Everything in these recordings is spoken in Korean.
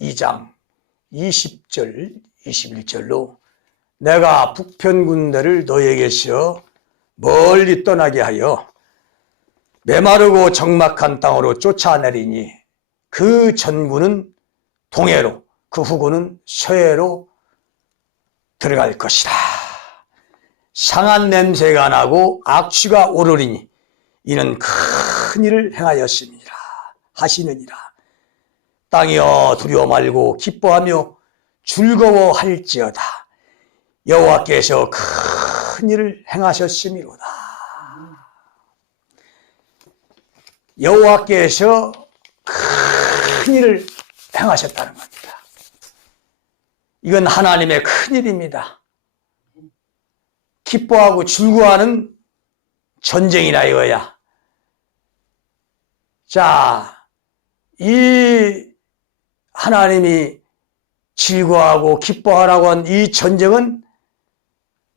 2장 20절 21절로 내가 북편 군대를 너에게서 멀리 떠나게 하여 메마르고 적막한 땅으로 쫓아내리니 그 전군은 동해로 그 후군은 서해로 들어갈 것이다. 상한 냄새가 나고 악취가 오르리니 이는 큰 일을 행하였음이라 하시느니라. 땅이여 두려워 말고 기뻐하며 즐거워할지어다. 여호와께서 큰 일을 행하셨음이로다. 여호와께서 큰 일을 행하셨다는 겁니다. 이건 하나님의 큰 일입니다. 기뻐하고 즐거워하는 전쟁이라 이거야. 자, 이 하나님이 즐거워하고 기뻐하라고 한 이 전쟁은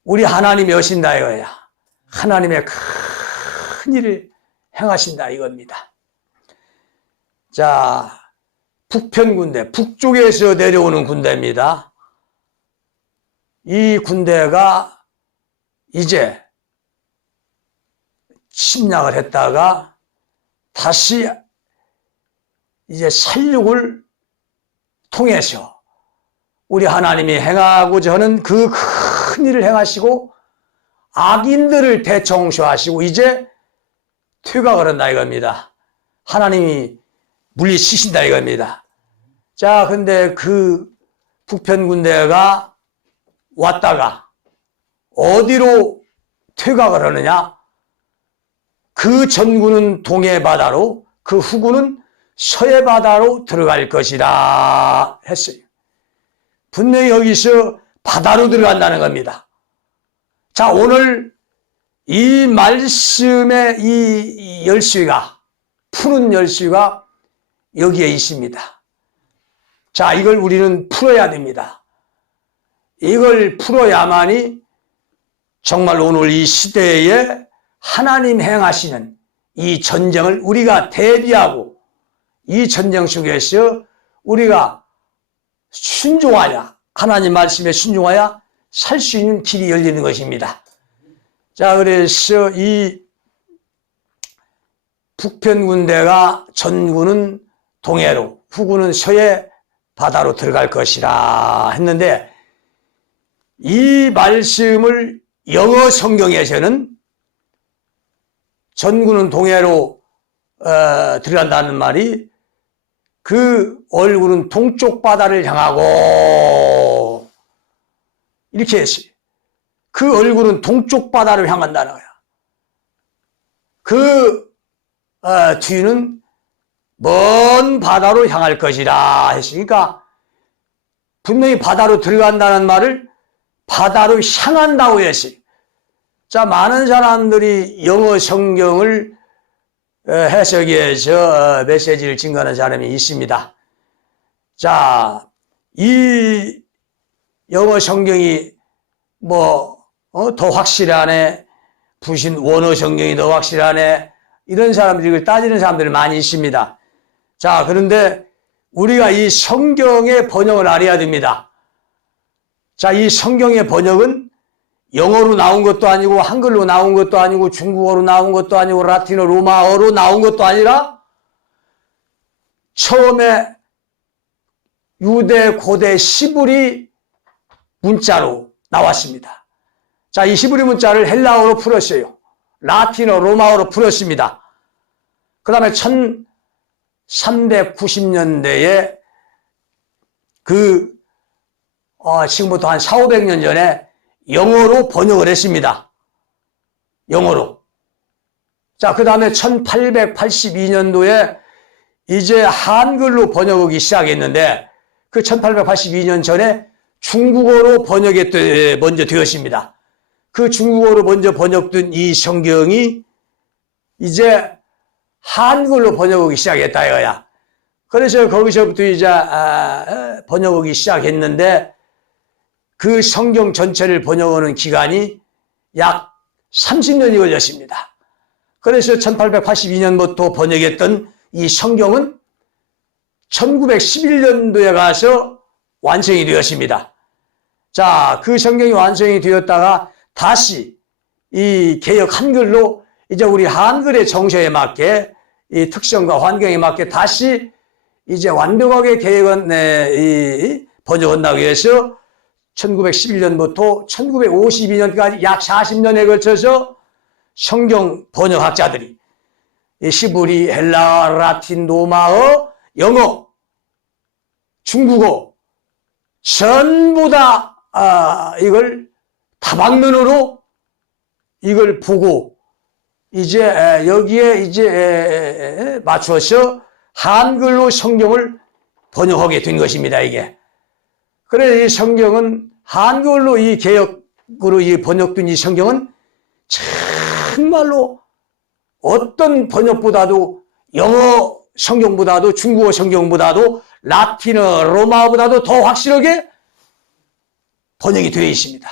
우리 하나님이 하신다 이거야. 하나님의 큰 일을 행하신다 이겁니다. 자, 북편 군대, 북쪽에서 내려오는 군대입니다. 이 군대가 이제 침략을 했다가 다시 이제 살육을 통해서 우리 하나님이 행하고자 하는 그 큰 일을 행하시고 악인들을 대청소하시고 이제 퇴각을 한다 이겁니다. 하나님이 물리치신다 이겁니다. 자, 근데 그 북편 군대가 왔다가 어디로 퇴각을 하느냐? 그 전군은 동해 바다로 그 후군은 서해 바다로 들어갈 것이다 했어요. 분명히 여기서 바다로 들어간다는 겁니다. 자, 오늘 이 말씀의 이 열쇠가, 푸는 열쇠가 여기에 있습니다. 자, 이걸 우리는 풀어야 됩니다. 이걸 풀어야만이 정말 오늘 이 시대에 하나님 행하시는 이 전쟁을 우리가 대비하고 이 전쟁 속에서 우리가 순종하여 하나님 말씀에 순종하여 살 수 있는 길이 열리는 것입니다. 자, 그래서 이 북편 군대가 전군은 동해로 후군은 서해 바다로 들어갈 것이라 했는데 이 말씀을 영어 성경에서는 전군은 동해로 들어간다는 말이 그 얼굴은 동쪽 바다를 향하고 이렇게 했어요. 그 얼굴은 동쪽 바다를 향한다는 거야. 그 뒤는 먼 바다로 향할 것이라 했으니까 분명히 바다로 들어간다는 말을 바다로 향한다고 했어요. 자, 많은 사람들이 영어 성경을 해석해서 메시지를 증거하는 사람이 있습니다. 자, 이 영어 성경이 더 확실하네, 부신 원어 성경이 더 확실하네, 이런 사람들이 이걸 따지는 사람들이 많이 있습니다. 자, 그런데 우리가 이 성경의 번역을 알아야 됩니다. 자, 이 성경의 번역은 영어로 나온 것도 아니고 한글로 나온 것도 아니고 중국어로 나온 것도 아니고 라틴어 로마어로 나온 것도 아니라 처음에 유대 고대 히브리 문자로 나왔습니다. 자, 이 히브리 문자를 헬라어로 풀었어요. 라틴어 로마어로 풀었습니다. 그 다음에 1390년대에 지금부터 한 400~500년 전에 영어로 번역을 했습니다. 영어로. 자, 그 다음에 1882년도에 이제 한글로 번역하기 시작했는데 그 1882년 전에 중국어로 번역이 먼저 되었습니다. 그 중국어로 먼저 번역된 이 성경이 이제 한글로 번역하기 시작했다 이거야. 그래서 거기서부터 이제 번역하기 시작했는데 그 성경 전체를 번역하는 기간이 약 30년이 걸렸습니다. 그래서 1882년부터 번역했던 이 성경은 1911년도에 가서 완성이 되었습니다. 자, 그 성경이 완성이 되었다가 다시 이 개역 한글로 이제 우리 한글의 정서에 맞게 이 특성과 환경에 맞게 다시 이제 완벽하게 번역한다고 해서 1911년부터 1952년까지 약 40년에 걸쳐서 성경 번역학자들이 시브리, 헬라, 라틴, 로마어, 영어, 중국어 전부 다 이걸 다방면으로 이걸 보고 이제 여기에 이제 맞춰서 한글로 성경을 번역하게 된 것입니다. 이게. 그래서 이 성경은 한글로 이 개역으로 이 번역된 이 성경은 정말로 어떤 번역보다도 영어 성경보다도 중국어 성경보다도 라틴어, 로마어보다도 더 확실하게 번역이 되어 있습니다.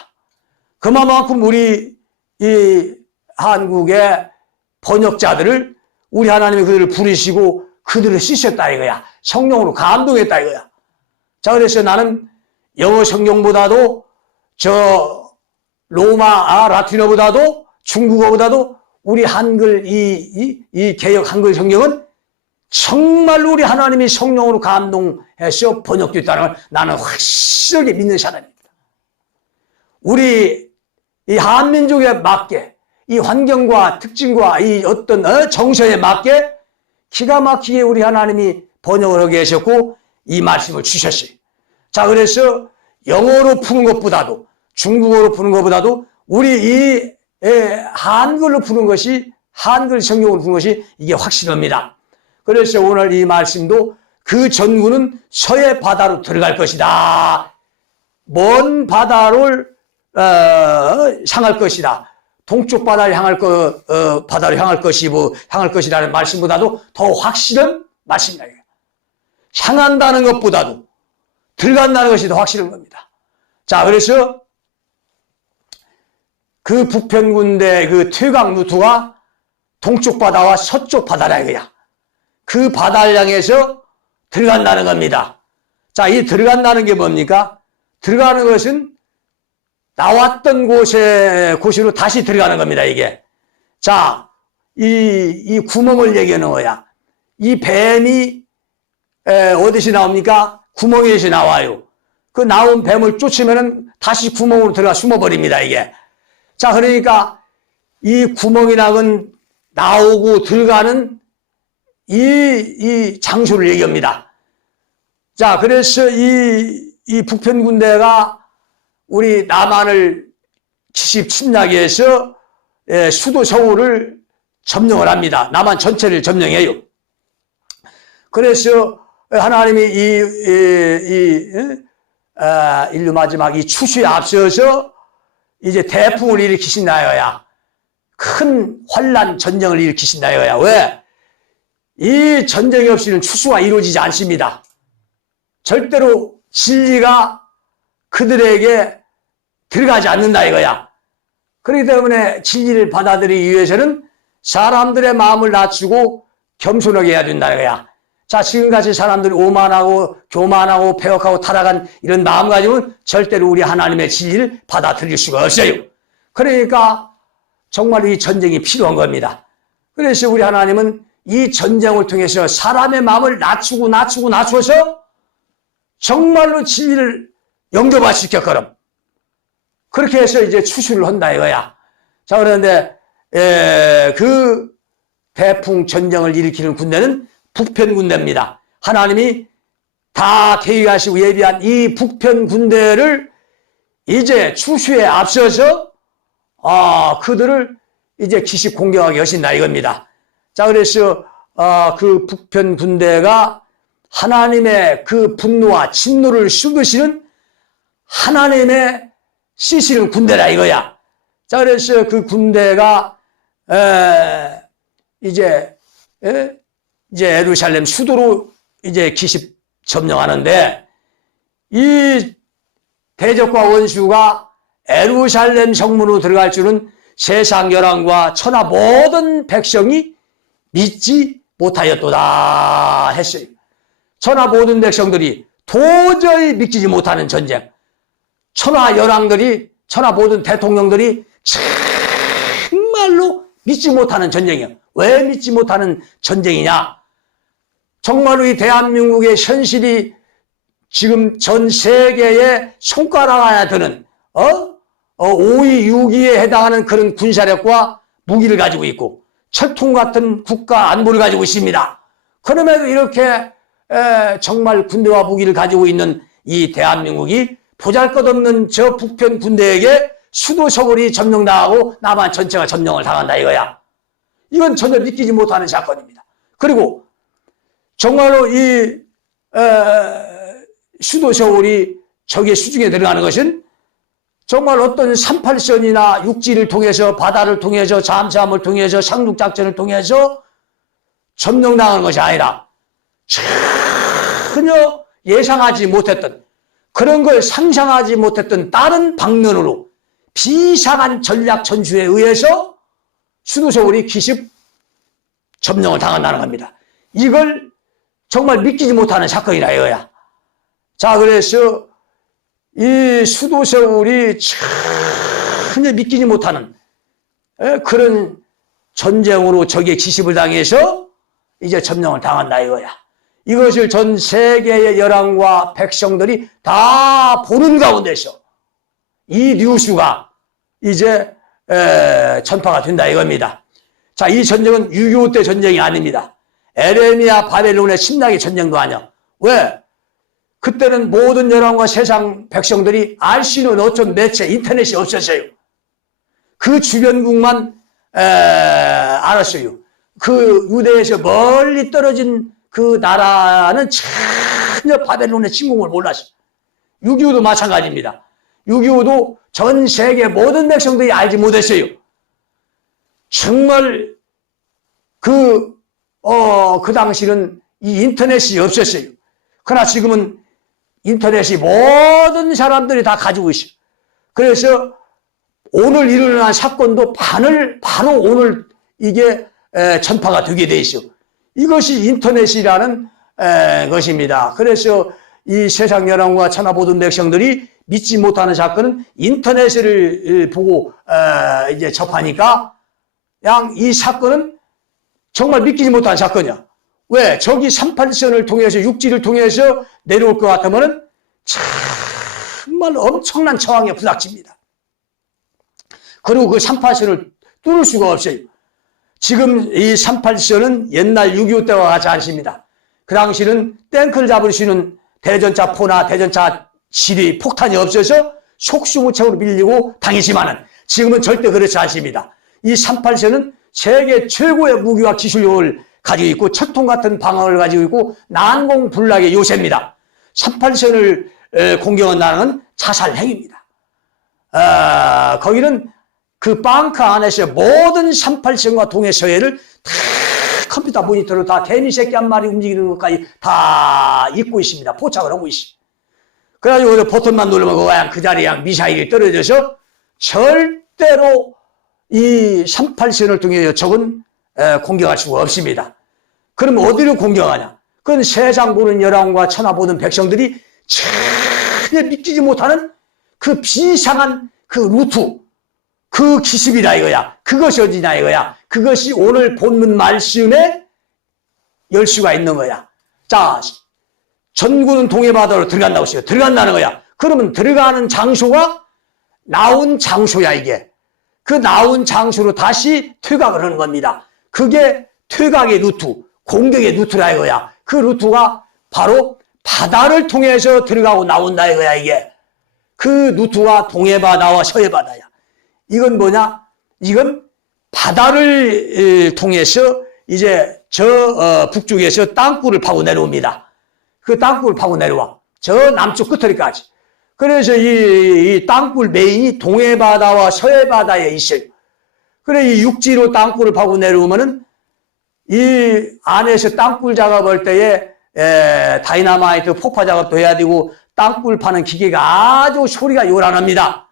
그만큼 우리 이 한국의 번역자들을 우리 하나님이 그들을 부르시고 그들을 쓰셨다 이거야. 성령으로 감동했다 이거야. 자, 그래서 나는 영어 성경보다도 저 로마, 라틴어보다도 중국어보다도 우리 한글 이 개역 한글 성경은 정말로 우리 하나님이 성령으로 감동해서 번역됐다는 걸 나는 확실하게 믿는 사람입니다. 우리 이 한민족에 맞게 이 환경과 특징과 이 어떤 정서에 맞게 기가 막히게 우리 하나님이 번역을 하게 하셨고 이 말씀을 주셨어요. 자, 그래서 영어로 푸는 것보다도 중국어로 푸는 것보다도 우리 이 한글로 푸는 것이 한글 성경으로 푸는 것이 이게 확실합니다. 그래서 오늘 이 말씀도 그 전구는 서해 바다로 들어갈 것이다. 먼 바다를 향할 것이다. 동쪽 바다를 바다로 향할 것이라는 말씀보다도 더 확실한 말씀이다. 향한다는 것보다도 들어간다는 것이 더 확실한 겁니다. 자, 그래서 그 북편군대 그 퇴강루트가 동쪽 바다와 서쪽 바다라 이거야. 그 바다를 향해서 들어간다는 겁니다. 자, 이 들어간다는 게 뭡니까? 들어가는 것은 나왔던 곳으로 다시 들어가는 겁니다, 이게. 자, 이 구멍을 얘기하는 거야. 이 뱀이, 어디서 나옵니까? 구멍에서 나와요. 그 나온 뱀을 쫓으면은 다시 구멍으로 들어가 숨어버립니다, 이게. 자, 그러니까 이 구멍이 나오고 들어가는 이 장소를 얘기합니다. 자, 그래서 이 북편 군대가 우리 남한을 침략해서 수도 서울을 점령을 합니다. 남한 전체를 점령해요. 그래서 하나님이 인류 마지막 이 추수에 앞서서 이제 태풍을 일으키신다여야 큰 환란 전쟁을 일으키신다여야 왜? 이 전쟁이 없이는 추수가 이루어지지 않습니다. 절대로 진리가 그들에게 들어가지 않는다 이거야. 그렇기 때문에 진리를 받아들이기 위해서는 사람들의 마음을 낮추고 겸손하게 해야 된다 이거야. 자, 지금까지 사람들이 오만하고 교만하고 폐역하고 타락한 이런 마음 가지고는 절대로 우리 하나님의 진리를 받아들일 수가 없어요. 그러니까 정말 이 전쟁이 필요한 겁니다. 그래서 우리 하나님은 이 전쟁을 통해서 사람의 마음을 낮춰서 정말로 진리를 영접화시켰거든. 그렇게 해서 이제 추수를 한다 이거야. 자, 그런데 그 태풍 전쟁을 일으키는 군대는 북편 군대입니다. 하나님이 다 계획하시고 예비한 이 북편 군대를 이제 추수에 앞서서 그들을 이제 기습 공격하게 하신다 이겁니다. 자, 그래서 그 북편 군대가 하나님의 그 분노와 진노를 쏟으시는 하나님의 쓰시는 군대라 이거야. 자, 그래서 그 군대가 이제 예루살렘 수도로 이제 기습 점령하는데 이 대적과 원수가 예루살렘 성문으로 들어갈 줄은 세상 열왕과 천하 모든 백성이 믿지 못하였도다 했어요. 천하 모든 백성들이 도저히 믿기지 못하는 전쟁. 천하 열왕들이, 천하 모든 대통령들이 정말로 믿지 못하는 전쟁이야. 왜 믿지 못하는 전쟁이냐? 정말로 이 대한민국의 현실이 지금 전 세계에 손가락 하나 드는 5위, 6위에 해당하는 그런 군사력과 무기를 가지고 있고 철통 같은 국가 안보를 가지고 있습니다. 그럼에도 이렇게 정말 군대와 무기를 가지고 있는 이 대한민국이 보잘것없는 저 북편 군대에게 수도 서울이 점령당하고 남한 전체가 점령을 당한다 이거야. 이건 전혀 믿기지 못하는 사건입니다. 그리고 정말로 이 수도 서울이 적의 수중에 들어가는 것은 정말 어떤 38선이나 육지를 통해서 바다를 통해서 잠수함을 통해서 상륙작전을 통해서 점령당하는 것이 아니라 전혀 예상하지 못했던 그런 걸 상상하지 못했던 다른 방면으로 비상한 전략 전술에 의해서 수도 서울이 기습 점령을 당한다는 겁니다. 이걸 정말 믿기지 못하는 사건이라 이거야. 자, 그래서 이 수도 서울이 전혀 믿기지 못하는 그런 전쟁으로 적의 기습을 당해서 이제 점령을 당한다 이거야. 이것을 전 세계의 열왕과 백성들이 다 보는 가운데서 이 뉴스가 이제 전파가 된다 이겁니다. 자, 이 전쟁은 6.25 때 전쟁이 아닙니다. 에레미야 바벨론의 침략의 전쟁도 아니야. 왜? 그때는 모든 열왕과 세상 백성들이 알 수 있는 어떤 매체, 인터넷이 없었어요. 그 주변국만 알았어요. 그 유대에서 멀리 떨어진 그 나라는 전혀 바벨론의 침공을 몰랐어요. 6.25도 마찬가지입니다. 6.25도 전 세계 모든 백성들이 알지 못했어요. 정말 그 당시는 이 인터넷이 없었어요. 그러나 지금은 인터넷이 모든 사람들이 다 가지고 있어요. 그래서 오늘 일어난 사건도 바로 오늘 이게 전파가 되게 돼 있어요. 이것이 인터넷이라는 것입니다. 그래서 이 세상 열왕과 천하 모든 백성들이 믿지 못하는 사건은 인터넷을 보고 이제 접하니까 그냥 이 사건은 정말 믿기지 못하는 사건이야. 왜? 저기 38선을 통해서 육지를 통해서 내려올 것 같으면은 정말 엄청난 저항에 부닥칩니다. 그리고 그 38선을 뚫을 수가 없어요. 지금 이 38선은 옛날 6.25 때와 같지 않습니다. 그 당시는 탱크를 잡을 수 있는 대전차 포나 대전차 지뢰 폭탄이 없어서 속수무책으로 밀리고 당했지만은 지금은 절대 그렇지 않습니다. 이 38선은 세계 최고의 무기와 기술력을 가지고 있고 철통 같은 방어를 가지고 있고 난공불락의 요새입니다. 38선을 공격한다는 건 자살 행위입니다. 거기는 그 벙커 안에서 모든 38선과 동해 서해를 다 컴퓨터 모니터로 다 개미 새끼 한 마리 움직이는 것까지 다 읽고 있습니다. 포착을 하고 있습니다. 그래가지고 버튼만 누르면 그냥 그 자리에 미사일이 떨어져서 절대로 이 38선을 통해 적은 공격할 수가 없습니다. 그럼 어디로 공격하냐? 그건 세상 보는 열왕과 천하 보는 백성들이 전혀 믿기지 못하는 그 비상한 그 루트, 그 기습이다 이거야. 그것이 어디냐 이거야. 그것이 오늘 본문 말씀에 열 수가 있는 거야. 자, 전군은 동해바다로 들어간다고 했어요. 들어간다는 거야. 그러면 들어가는 장소가 나온 장소야 이게. 그 나온 장소로 다시 퇴각을 하는 겁니다. 그게 퇴각의 루트, 공격의 루트라 이거야. 그 루트가 바로 바다를 통해서 들어가고 나온다 이거야 이게. 그 루트가 동해바다와 서해바다야. 이건 뭐냐? 이건 바다를 통해서 이제 북쪽에서 땅굴을 파고 내려옵니다. 그 땅굴을 파고 내려와. 저 남쪽 끝터리까지. 그래서 이 땅굴 메인이 동해바다와 서해바다에 있어요. 그래, 이 육지로 땅굴을 파고 내려오면은 이 안에서 땅굴 작업할 때에 다이나마이트 폭파 작업도 해야 되고 땅굴 파는 기계가 아주 소리가 요란합니다.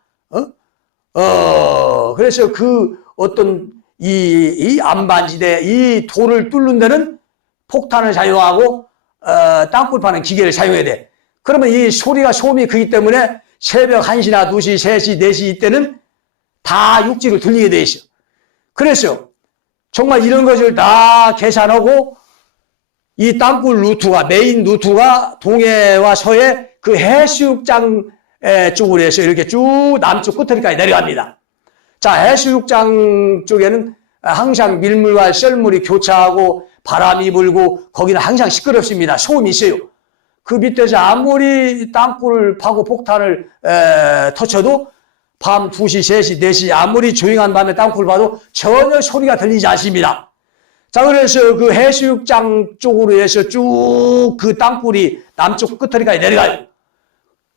그래서 그 어떤 이 안반지대 이 돌을 뚫는 데는 폭탄을 사용하고 땅굴 파는 기계를 사용해야 돼. 그러면 이 소음이 크기 때문에 새벽 1시나 2시, 3시, 4시 이때는 다 육지로 들리게 돼 있어. 그래서 정말 이런 것을 다 계산하고 이 땅굴 루트가, 메인 루트가 동해와 서해 그 해수욕장 쪽으로 해서 이렇게 쭉 남쪽 끝으로까지 내려갑니다. 자, 해수욕장 쪽에는 항상 밀물과 썰물이 교차하고 바람이 불고 거기는 항상 시끄럽습니다. 소음이 있어요. 그 밑에서 아무리 땅굴을 파고 폭탄을 터쳐도 밤 2시, 3시, 4시 아무리 조용한 밤에 땅굴을 파도 전혀 소리가 들리지 않습니다. 자, 그래서 그 해수욕장 쪽으로 해서 쭉 그 땅굴이 남쪽 끝으로까지 내려가요.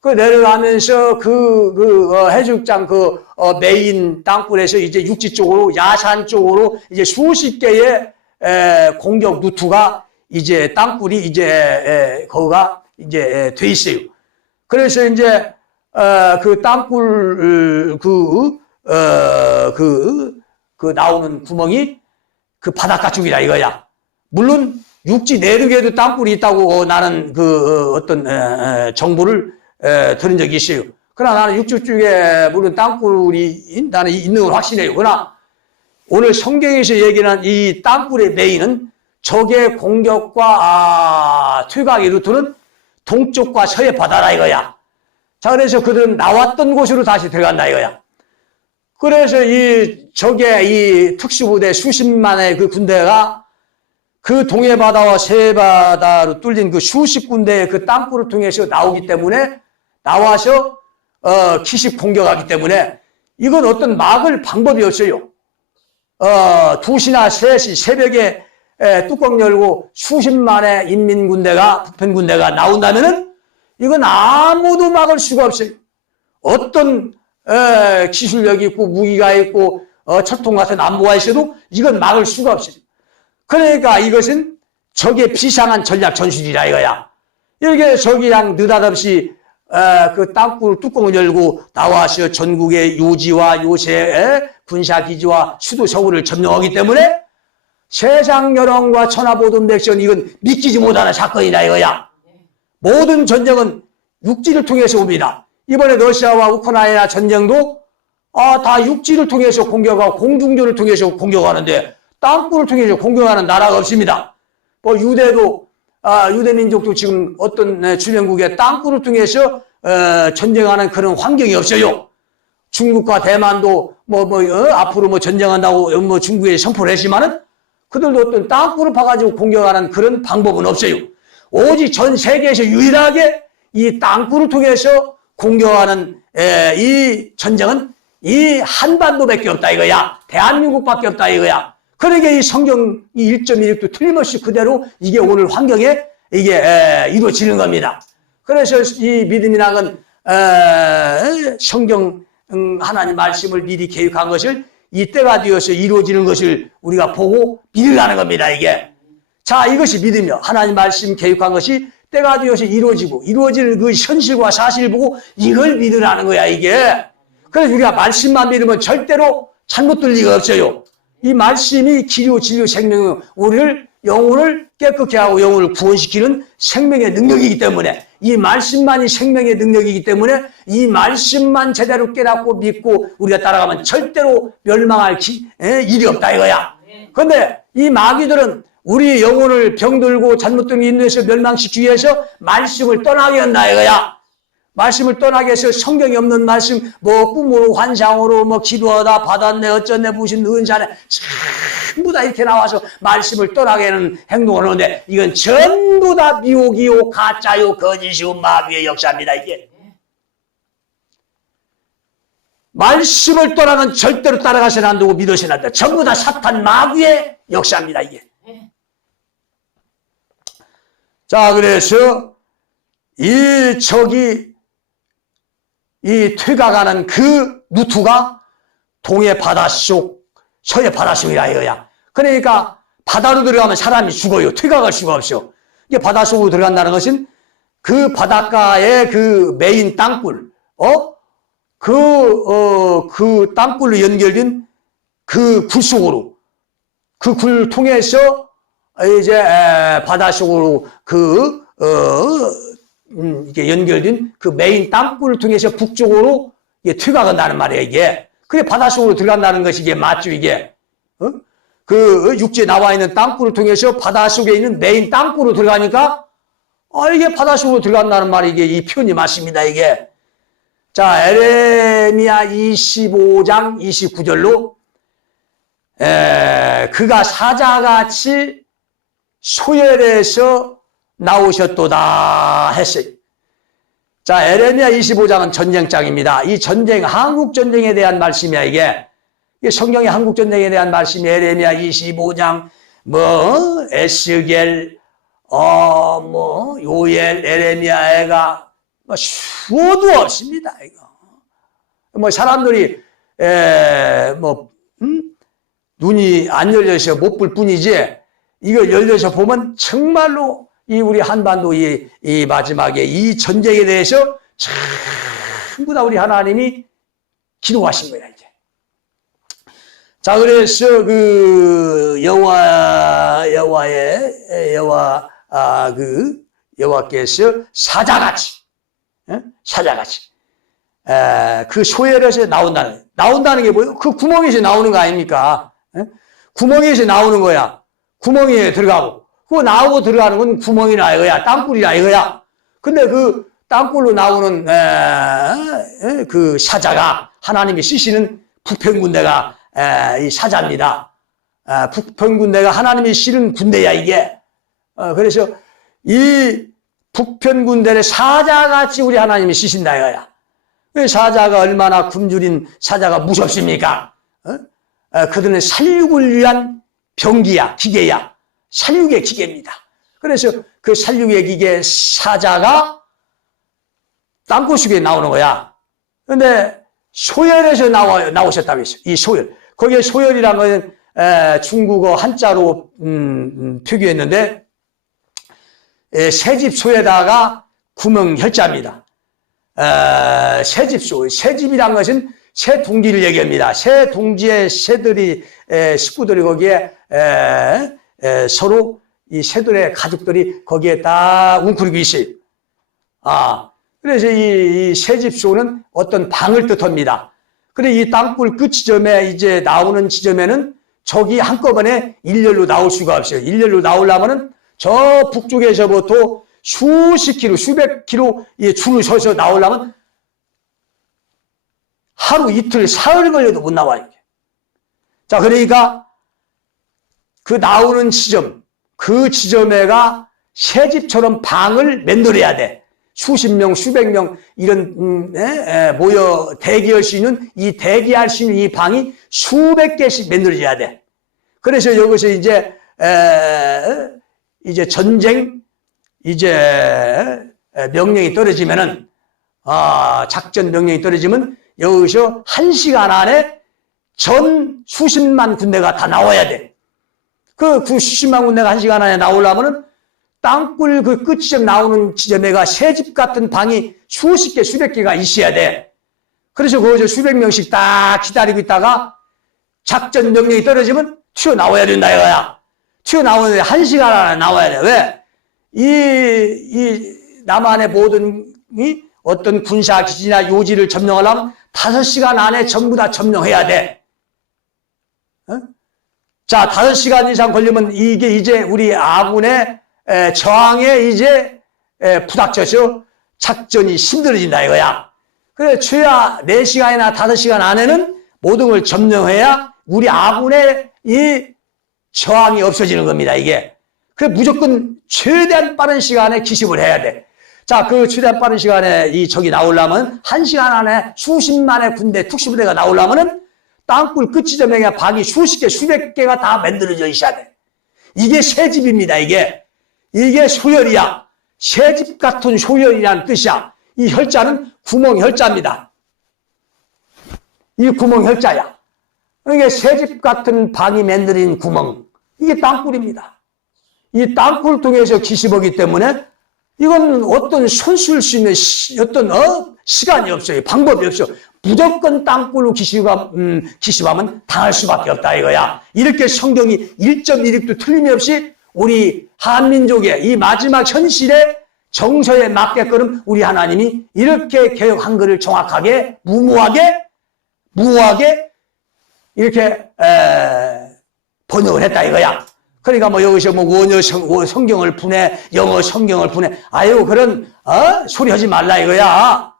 그 내려가면서 해수욕장 메인 땅굴에서 이제 육지 쪽으로, 야산 쪽으로 이제 수십 개의 공격 루트가 이제 땅굴이 이제 거기가 이제 돼 있어요. 그래서 이제 그 땅굴 나오는 구멍이 그 바닷가 쪽이라 이거야. 물론 육지 내륙에도 땅굴이 있다고 나는 어떤 정보를 들은 적이 있어요. 그러나 나는 육지 쪽에 물론 땅굴이 나는 있는 걸 확신해요. 그러나 오늘 성경에서 얘기하는 이 땅굴의 메인은 적의 공격과 퇴각의 루트는 동쪽과 서해 바다라 이거야. 자, 그래서 그들은 나왔던 곳으로 다시 들어간다 이거야. 그래서 이 적의 이 특수부대 수십만의 그 군대가 그 동해바다와 서해바다로 뚫린 그 수십 군데의 그 땅굴을 통해서 나오기 때문에 나와서 기습 공격하기 때문에 이건 어떤 막을 방법이 없어요. 2시나 3시 새벽에 뚜껑 열고 수십만의 인민군대가, 북편군대가 나온다면은 이건 아무도 막을 수가 없어요. 어떤 기술력이 있고 무기가 있고 철통 같은 안보가 있어도 이건 막을 수가 없어요. 그러니까 이것은 적의 비상한 전략 전술이라 이거야. 이렇게 적이랑 느닷없이 그 땅굴 뚜껑을 열고 나와서 전국의 요지와 요새 군사기지와 수도 서울을 점령하기 때문에 세상 여론과 천하보돈백전 이건 믿기지 못하는 사건이다 이거야. 모든 전쟁은 육지를 통해서 옵니다. 이번에 러시아와 우크라이나 전쟁도 다 육지를 통해서 공격하고 공중전을 통해서 공격하는데 땅굴을 통해서 공격하는 나라가 없습니다. 뭐 유대민족도 지금 어떤 주변국의 땅굴을 통해서 전쟁하는 그런 환경이 없어요. 중국과 대만도 앞으로 전쟁한다고 중국에 선포를 했지만은 그들도 어떤 땅굴을 파가지고 공격하는 그런 방법은 없어요. 오직 전 세계에서 유일하게 이 땅굴을 통해서 공격하는 이 전쟁은 이 한반도밖에 없다 이거야. 대한민국밖에 없다 이거야. 그러니까 이 성경 이 1.16도 틀림없이 그대로 이게 오늘 환경에 이게 이루어지는 겁니다. 그래서 이 믿음이라는 성경 하나님 말씀을 미리 계획한 것을 이 때가 되어서 이루어지는 것을 우리가 보고 믿으라는 겁니다. 이게. 자, 이것이 믿으며 하나님 말씀 계획한 것이 때가 되어서 이루어지는 그 현실과 사실을 보고 이걸 믿으라는 거야 이게. 그래서 우리가 말씀만 믿으면 절대로 잘못 들 리가 없어요. 이 말씀이 기료, 진료, 생명, 우리를 영혼을 깨끗게 하고 영혼을 구원시키는 생명의 능력이기 때문에 이 말씀만이 생명의 능력이기 때문에 이 말씀만 제대로 깨닫고 믿고 우리가 따라가면 절대로 멸망할 일이 없다 이거야. 그런데 이 마귀들은 우리 영혼을 병들고 잘못된 인도에서 멸망시키기 위해서 말씀을 떠나게 한다 이거야. 말씀을 떠나게 해서 성경이 없는 말씀, 꿈으로, 환상으로, 기도하다, 받았네, 어쩌네, 무슨 은사네, 전부 다 이렇게 나와서 말씀을 떠나게 하는 행동을 하는데, 이건 전부 다 미혹이요, 가짜요, 거짓이요, 마귀의 역사입니다, 이게. 말씀을 떠나는 절대로 따라가서는 안 되고 믿어서는 안 돼. 전부 다 사탄 마귀의 역사입니다, 이게. 자, 그래서 이 적이 이 퇴각하는 그 루트가 동해 바닷속, 서해 바닷속이라 이거야. 그러니까 바다로 들어가면 사람이 죽어요. 퇴각할 수가 없어. 이게 바닷속으로 들어간다는 것은 그 바닷가의 그 메인 땅굴, 그 땅굴로 연결된 그 굴 속으로, 그 굴 통해서 이제 바닷속으로 이게 연결된 그 메인 땅굴을 통해서 북쪽으로 이게 퇴각한다는 말이에요, 이게. 그게 바닷속으로 들어간다는 것이 이게 맞죠, 이게. 그 육지에 나와 있는 땅굴을 통해서 바닷속에 있는 메인 땅굴로 들어가니까, 이게 바닷속으로 들어간다는 말이 이게 이 표현이 맞습니다, 이게. 자, 에레미야 25장 29절로, 그가 사자같이 소열에서 나오셨도다 했어요. 자, 에레미야 25장은 전쟁장입니다. 이 전쟁, 한국 전쟁에 대한 말씀이야, 이게. 성경의 한국 전쟁에 대한 말씀이 에레미야 25장, 에스겔, 요엘, 에레미야가 수어도 없습니다, 이거. 사람들이, 눈이 안 열려서 못 볼 뿐이지, 이걸 열려서 보면 정말로 이 우리 한반도 이 마지막에 이 전쟁에 대해서 전부 다 우리 하나님이 기록하신 거야, 이제. 자, 그래서 여호와께서 사자같이 그 소열에서 나온다는 게 뭐예요? 그 구멍에서 나오는 거 아닙니까? 구멍에서 나오는 거야. 구멍에 들어가고. 그거 나오고 들어가는 건 구멍이나 이거야. 땅굴이나 이거야. 근데 그 땅굴로 나오는, 그 사자가 하나님이 쓰시는 북편군대가, 이 사자입니다. 북편군대가 하나님이 실은 군대야, 이게. 그래서 이 북편군대를 사자같이 우리 하나님이 쓰신다, 이거야. 사자가 얼마나 굶주린 사자가 무섭습니까? 그들은 살육을 위한 병기야, 기계야. 살육의 기계입니다. 그래서 그 살육의 기계 사자가 땅굴 속에 나오는 거야. 근데 소열에서 나오셨다고 했어요. 이 소열. 거기에 소열이라는 건 중국어 한자로 표기했는데 새집소에다가 구멍혈자입니다. 새집소. 새집이란 것은 새 둥지를 얘기합니다. 새 둥지의 새들이, 식구들이 거기에, 서로 이 새들의 가족들이 거기에 딱 웅크리고 있어요. 그래서 이 새집소는 어떤 방을 뜻합니다. 그래, 이 땅굴 끝 지점에 이제 나오는 지점에는 저기 한꺼번에 일렬로 나올 수가 없어요. 일렬로 나오려면은 저 북쪽에서부터 수십 킬로, 수백 킬로 줄을 서서 나오려면 하루, 이틀, 사흘 걸려도 못 나와요. 자, 그러니까 그 나오는 지점, 그 지점에가 새집처럼 방을 만들어야 돼. 수십 명, 수백 명 이런 모여 대기할 수 있는 이 방이 수백 개씩 만들어져야 돼. 그래서 여기서 이제 전쟁 명령이 떨어지면은 작전 명령이 떨어지면 여기서 1시간 안에 전 수십만 군대가 다 나와야 돼. 그 수십만 군대가 1시간 안에 나오려면은 땅굴 그 끝지점 나오는 지점에가 새집 같은 방이 수십 개, 수백 개가 있어야 돼. 그래서 거기서 수백 명씩 딱 기다리고 있다가 작전 명령이 떨어지면 튀어나와야 된다, 이거야. 튀어나오는데 1시간 안에 나와야 돼. 왜? 이 남한의 모든 어떤 군사 기지나 요지를 점령하려면 5시간 안에 전부 다 점령해야 돼. 자, 5시간 이상 걸리면 이게 이제 우리 아군의 저항에 이제 부닥쳐서 작전이 힘들어진다, 이거야. 그래, 최하 4시간이나 5시간 안에는 모든 걸 점령해야 우리 아군의 이 저항이 없어지는 겁니다, 이게. 그래, 무조건 최대한 빠른 시간에 기습을 해야 돼. 자, 그 최대한 빠른 시간에 이 적이 나오려면 1시간 안에 수십만의 군대, 특수부대가 나오려면은 땅굴 끝지점에 방이 수십 개, 수백 개가 다 만들어져 있어야 돼. 이게 새집입니다, 이게. 이게 소열이야. 새집 같은 소열이라는 뜻이야. 이 혈자는 구멍혈자입니다. 이 구멍혈자야. 이게 새집 같은 방이 만들어진 구멍. 이게 땅굴입니다. 이 땅굴을 통해서 기습하기 때문에 이건 어떤 손쓸 수 있는 어떤 시간이 없어요. 방법이 없어. 무조건 땅굴로 기습하면 당할 수밖에 없다, 이거야. 이렇게 성경이 1.1읽도 틀림없이 우리 한민족의 이 마지막 현실의 정서에 맞게끔 우리 하나님이 이렇게 개혁한 것을 정확하게 무모하게 이렇게 번역을 했다 이거야. 그러니까 뭐 여기서 뭐 원어 성경을 푸네, 영어 성경을 푸네. 아유 그런 소리 하지 말라 이거야.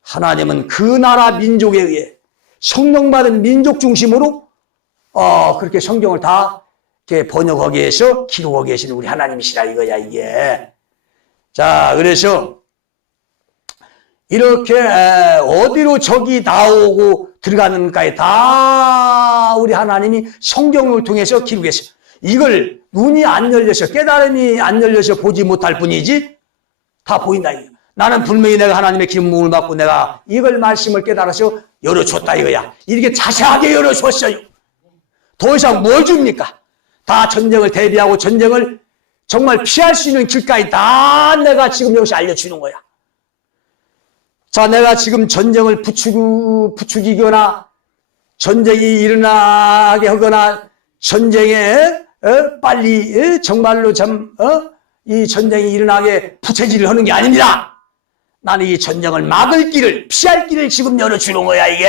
하나님은 그 나라 민족에 의해 성령받은 민족 중심으로 그렇게 성경을 다 이렇게 번역하기 위해서 기록하고 계시는 우리 하나님이시라 이거야 이게. 자 그래서 이렇게 어디로 적이 나오고 들어가는가에 다 우리 하나님이 성경을 통해서 기록했어요. 이걸 눈이 안 열려서 깨달음이 안 열려서 보지 못할 뿐이지 다 보인다 이거야. 나는 분명히 내가 하나님의 기름부음을 받고 내가 이걸 말씀을 깨달아서 열어줬다 이거야. 이렇게 자세하게 열어줬어요. 더 이상 뭘 줍니까? 다 전쟁을 대비하고 전쟁을 정말 피할 수 있는 길까지 다 내가 지금 여기서 알려주는 거야. 자, 내가 지금 전쟁을 부추기거나 전쟁이 일어나게 하거나 전쟁에 빨리 정말로 이 전쟁이 일어나게 부채질을 하는 게 아닙니다. 나는 이 전쟁을 막을 길을 피할 길을 지금 열어주는 거야 이게.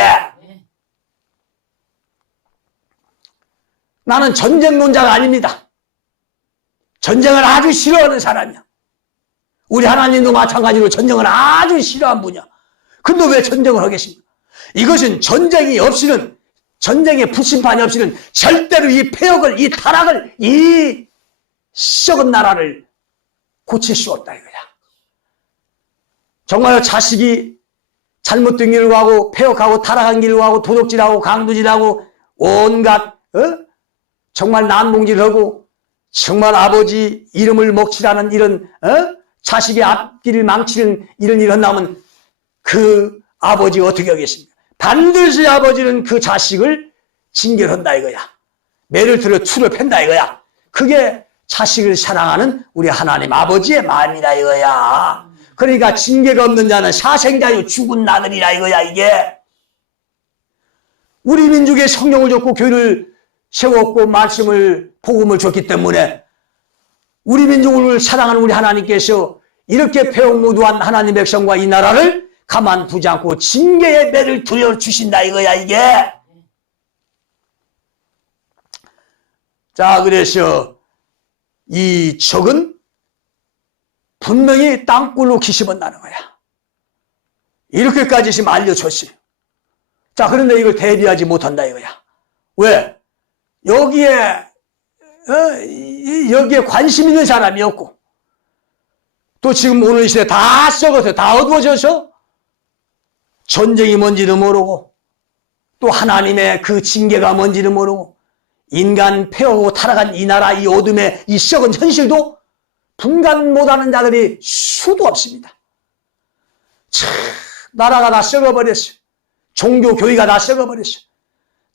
나는 전쟁론자가 아닙니다. 전쟁을 아주 싫어하는 사람이야. 우리 하나님도 마찬가지로 전쟁을 아주 싫어하는 분이야. 근데 왜 전쟁을 하겠습니까? 이것은 전쟁이 없이는, 전쟁의 불심판이 없이는 절대로 이 폐역을, 이 타락을, 이 썩은 나라를 고칠 수 없다 이거야. 정말 자식이 잘못된 길로 가고 폐역하고 타락한 길로 가고 도둑질하고 강도질하고 온갖 정말 난봉질하고 정말 아버지 이름을 먹칠하는 이런 자식의 앞길을 망치는 이런 일을 한다면 그 아버지가 어떻게 하겠습니까? 반드시 아버지는 그 자식을 징계한다 이거야. 매를 들어 추를 팬다 이거야. 그게 자식을 사랑하는 우리 하나님 아버지의 마음이라 이거야. 그러니까 징계가 없는 자는 사생자요 죽은 나들이라 이거야 이게. 우리 민족의 성령을 줬고 교회를 세웠고 말씀을 복음을 줬기 때문에 우리 민족을 사랑하는 우리 하나님께서 이렇게 폐역무도한 하나님 백성과 이 나라를 가만 두지 않고 징계의 매를 들여주신다 이거야 이게. 자 그래서 이 적은 분명히 땅굴로 기심한다는 거야. 이렇게까지 지금 알려줬어요. 자 그런데 이걸 대비하지 못한다 이거야. 왜? 여기에 관심 있는 사람이 없고 또 지금 오늘 이 시대 다 썩어서 다 어두워져서 전쟁이 뭔지도 모르고 또 하나님의 그 징계가 뭔지도 모르고 인간 폐허고 타락한 이 나라 이 어둠의 이 썩은 현실도 분간 못하는 자들이 수도 없습니다. 참 나라가 다 썩어버렸어. 종교 교회가 다 썩어버렸어.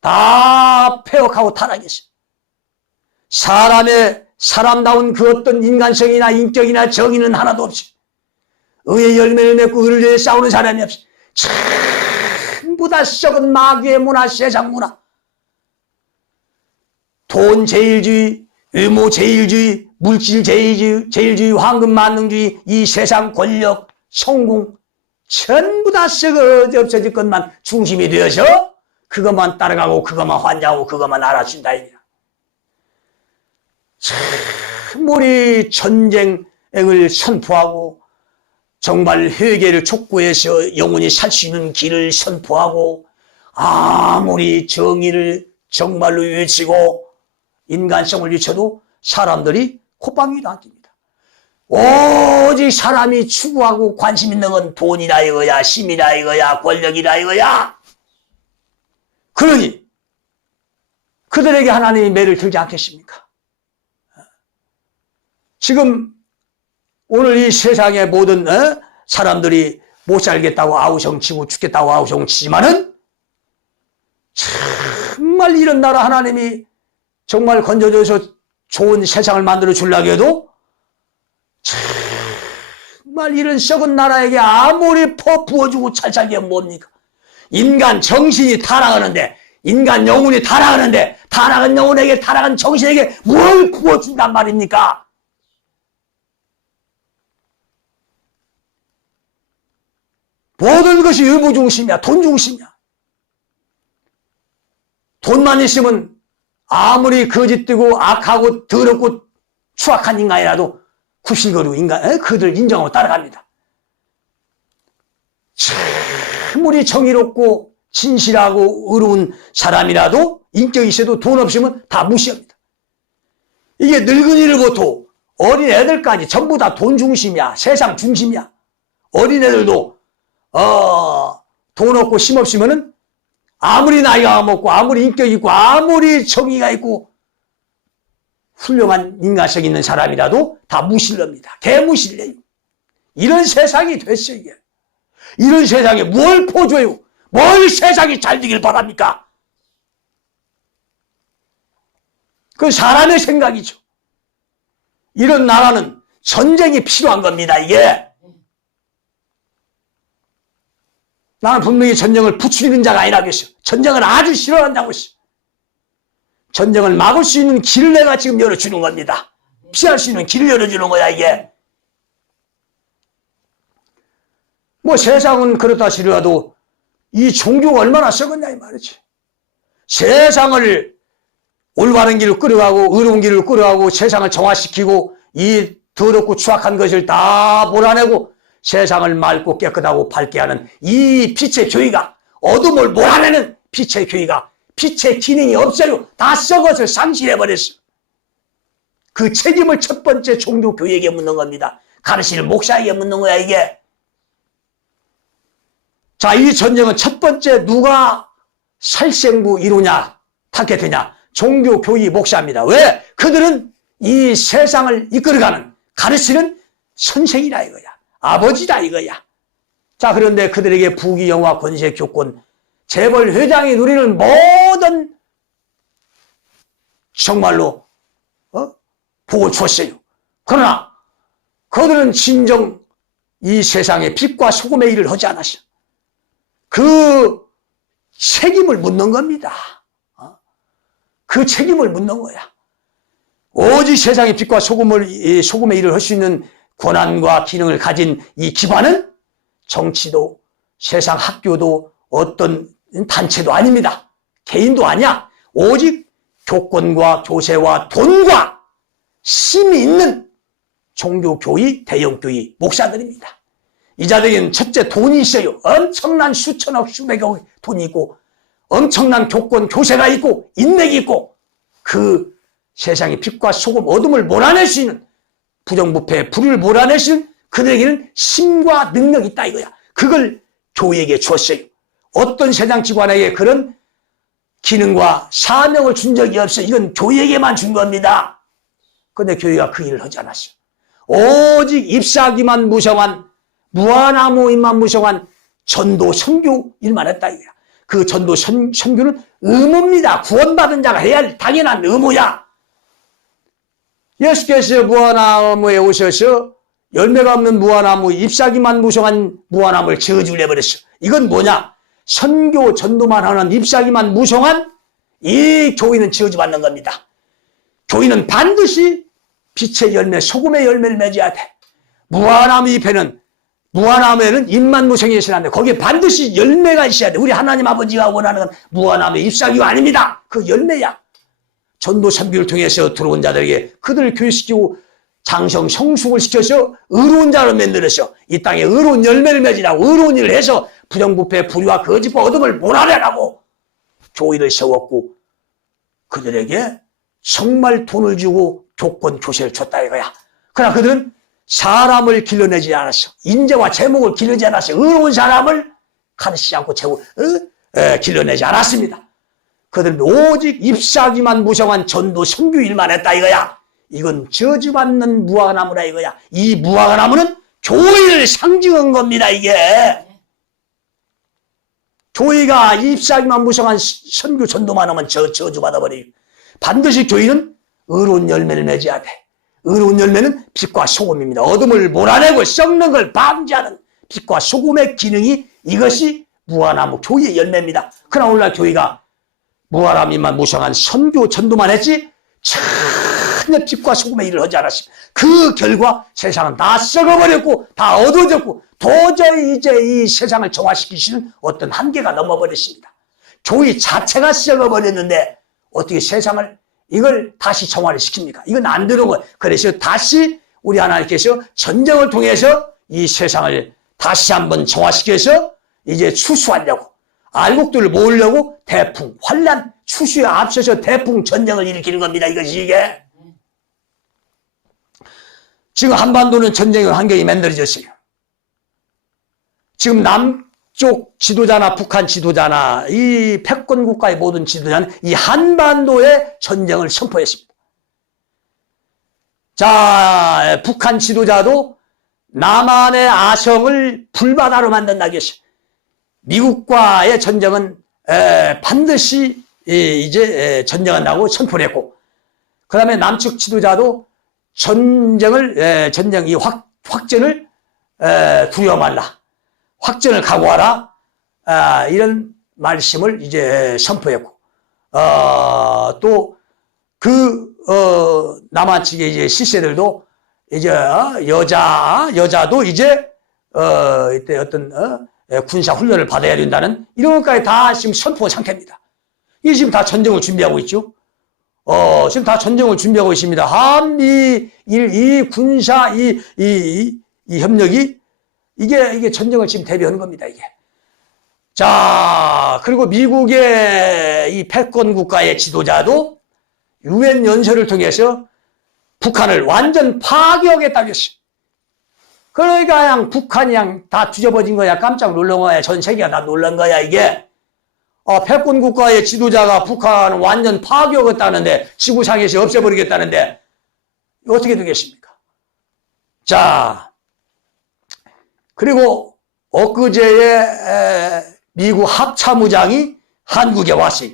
다 폐역하고 타락했어. 사람다운 그 어떤 인간성이나 인격이나 정의는 하나도 없이 의의 열매를 맺고 의를 위해 싸우는 사람이 없이 전부 다 썩은 마귀의 문화, 세상 문화, 돈 제일주의, 의무 제일주의, 물질 제일주의, 황금 만능주의, 이 세상 권력, 성공 전부 다 썩어 없어질 것만 중심이 되어서 그것만 따라가고 그것만 환장하고 그것만 알아준다 이거야. 참 우리 전쟁을 선포하고 정말 회개를 촉구해서 영원히 살 수 있는 길을 선포하고 아무리 정의를 정말로 외치고 인간성을 외쳐도 사람들이 콧방귀도 안 낍니다. 오직 사람이 추구하고 관심 있는 건 돈이라 이거야, 힘이라 이거야, 권력이라 이거야. 그러니 그들에게 하나님이 매를 들지 않겠습니까? 지금 오늘 이 세상의 모든 사람들이 못 살겠다고 아우성치고 죽겠다고 아우성치지만은 정말 이런 나라 하나님이 정말 건져줘서 좋은 세상을 만들어 주려고 해도 정말 이런 썩은 나라에게 아무리 퍼 부어주고 잘 살게 뭡니까? 인간 정신이 타락하는데 인간 영혼이 타락하는데 타락한 영혼에게 타락한 정신에게 뭘 부어준단 말입니까? 모든 것이 의무 중심이야. 돈 중심이야. 돈만 있으면 아무리 거짓되고 악하고 더럽고 추악한 인간이라도 구실거리고 인간, 그들 인정하고 따라갑니다. 아무리 정의롭고 진실하고 의로운 사람이라도 인격이 있어도 돈 없으면 다 무시합니다. 이게 늙은이를부터 어린애들까지 전부 다 돈 중심이야. 세상 중심이야. 어린애들도 돈 없고 힘 없으면은 아무리 나이가 먹고 아무리 인격이 있고 아무리 정의가 있고 훌륭한 인간성 있는 사람이라도 다 무시를 합니다. 개무시를 해요. 이런 세상이 됐어요. 이게. 이런 세상에 뭘 포줘요? 뭘 세상이 잘 되길 바랍니까? 그 사람의 생각이죠. 이런 나라는 전쟁이 필요한 겁니다. 이게. 나는 분명히 전쟁을 부추기는 자가 아니라고 했어. 전쟁을 아주 싫어한다고 했어. 전쟁을 막을 수 있는 길을 내가 지금 열어주는 겁니다. 피할 수 있는 길을 열어주는 거야, 이게. 뭐 세상은 그렇다 치더라도 이 종교가 얼마나 썩었냐 이 말이지. 세상을 올바른 길로 끌어가고 의로운 길로 끌어가고 세상을 정화시키고 이 더럽고 추악한 것을 다 몰아내고 세상을 맑고 깨끗하고 밝게 하는 이 빛의 교회가 어둠을 몰아내는 빛의 교회가 빛의 기능이 없어요. 다 썩어서 상실해버렸어. 그 책임을 첫 번째 종교교회에게 묻는 겁니다. 가르치는 목사에게 묻는 거야 이게. 자, 이 전쟁은 첫 번째 누가 살생부 이루냐 타겟되냐 종교교회 목사입니다. 왜? 그들은 이 세상을 이끌어가는 가르치는 선생이라 이거야. 아버지다 이거야. 자, 그런데 그들에게 부귀 영화 권세 교권 재벌 회장이 누리는 모든 정말로 복을 줬어요. 그러나 그들은 진정 이 세상에 빛과 소금의 일을 하지 않았어. 그 책임을 묻는 겁니다. 그 책임을 묻는 거야. 오직 세상의 빛과 소금의 일을 할 수 있는 권한과 기능을 가진 이 기관은 정치도 세상 학교도 어떤 단체도 아닙니다. 개인도 아니야. 오직 교권과 교세와 돈과 힘이 있는 종교교회, 대형교회, 목사들입니다. 이 자들에게는 첫째 돈이 있어요. 엄청난 수천억, 수백억 돈이 있고 엄청난 교권, 교세가 있고 인맥이 있고 그 세상의 빛과 소금, 어둠을 몰아낼 수 있는 부정부패, 불의를 몰아낼 수 있는 그들에게는 힘과 능력이 있다 이거야. 그걸 교회에게 줬어요. 어떤 세상 기관에게 그런 기능과 사명을 준 적이 없어요. 이건 교회에게만 준 겁니다. 그런데 교회가 그 일을 하지 않았어요. 오직 잎사귀만 무성한 무화나무잎만 무성한 전도 선교 일만 했다 이거야. 그 전도 선교는 의무입니다. 구원받은 자가 해야 할 당연한 의무야. 예수께서 무화나무에 오셔서 열매가 없는 무화나무, 잎사귀만 무성한 무화나무를 저주를 해버렸어. 이건 뭐냐? 선교, 전도만 하는 잎사귀만 무성한 이 교회는 저주받는 겁니다. 교회는 반드시 빛의 열매, 소금의 열매를 맺어야 돼. 무화나무 잎에는, 무화나무에는 잎만 무성히 있어야 하는데 거기에 반드시 열매가 있어야 돼. 우리 하나님 아버지가 원하는 건 무화나무의 잎사귀가 아닙니다. 그 열매야. 전도 선교를 통해서 들어온 자들에게 그들을 교육시키고 장성 성숙을 시켜서 의로운 자로 만들어서 이 땅에 의로운 열매를 맺으라고 의로운 일을 해서 부정부패, 불의와 거짓과 어둠을 몰아내라고 교회를 세웠고 그들에게 정말 돈을 주고 교권, 교세를 줬다 이거야. 그러나 그들은 사람을 길러내지 않았어. 인재와 제목을 길러내지 않았어. 의로운 사람을 가르치지 않고 길러내지 않았습니다. 그들은 오직 잎사귀만 무성한 전도 선교 일만 했다 이거야. 이건 저주받는 무화과나무라 이거야. 이 무화과나무는 교회를 상징한 겁니다 이게. 교회가 잎사귀만 무성한 선교 전도만 하면 저주받아버려요. 반드시 교회는 의로운 열매를 맺어야 돼. 의로운 열매는 빛과 소금입니다. 어둠을 몰아내고 썩는 걸 방지하는 빛과 소금의 기능이 이것이 무화과나무 교회의 열매입니다. 그러나 오늘날 교회가 무아람이만 무성한 선교 전도만 했지 전혀 빛과 소금의 일을 하지 않았습니다. 그 결과 세상은 다 썩어버렸고 다 어두워졌고 도저히 이제 이 세상을 정화시키시는 어떤 한계가 넘어버렸습니다. 교회 자체가 썩어버렸는데 어떻게 세상을 이걸 다시 정화를 시킵니까? 이건 안 되는 거예요. 그래서 다시 우리 하나님께서 전쟁을 통해서 이 세상을 다시 한번 정화시켜서 이제 추수하려고 알곡들을 모으려고 대풍, 환란, 추수에 앞서서 대풍 전쟁을 일으키는 겁니다. 이것이 이게. 지금 한반도는 전쟁의 환경이 만들어졌어요. 지금 남쪽 지도자나 북한 지도자나 이 패권 국가의 모든 지도자는 이 한반도에 전쟁을 선포했습니다. 자, 북한 지도자도 남한의 아성을 불바다로 만든다고 했어요. 미국과의 전쟁은 반드시 이제 전쟁한다고 선포를 했고, 그 다음에 남측 지도자도 전쟁 이 확전을 두려워 말라, 확전을 각오하라, 이런 말씀을 이제 선포했고, 또 남한 측의 이제 실세들도 이제 여자도 이제 이때 어떤 군사 훈련을 받아야 된다는 이런 것까지 다 지금 선포 상태입니다. 이게 지금 다 전쟁을 준비하고 있죠. 지금 다 전쟁을 준비하고 있습니다. 한미 이 군사 이 협력이 이게 전쟁을 지금 대비하는 겁니다. 이게. 자, 그리고 미국의 이 패권 국가의 지도자도 유엔 연설을 통해서 북한을 완전 파괴하겠다고 했어요. 그러니까 그냥 북한이 그냥 다 뒤집어진 거야. 깜짝 놀란 거야. 전 세계가 다 놀란 거야, 이게. 패권 국가의 지도자가 북한을 완전 파괴하겠다는데, 지구상에서 없애버리겠다는데, 어떻게 되겠습니까? 자, 그리고 엊그제에 미국 합참의장이 한국에 왔어요.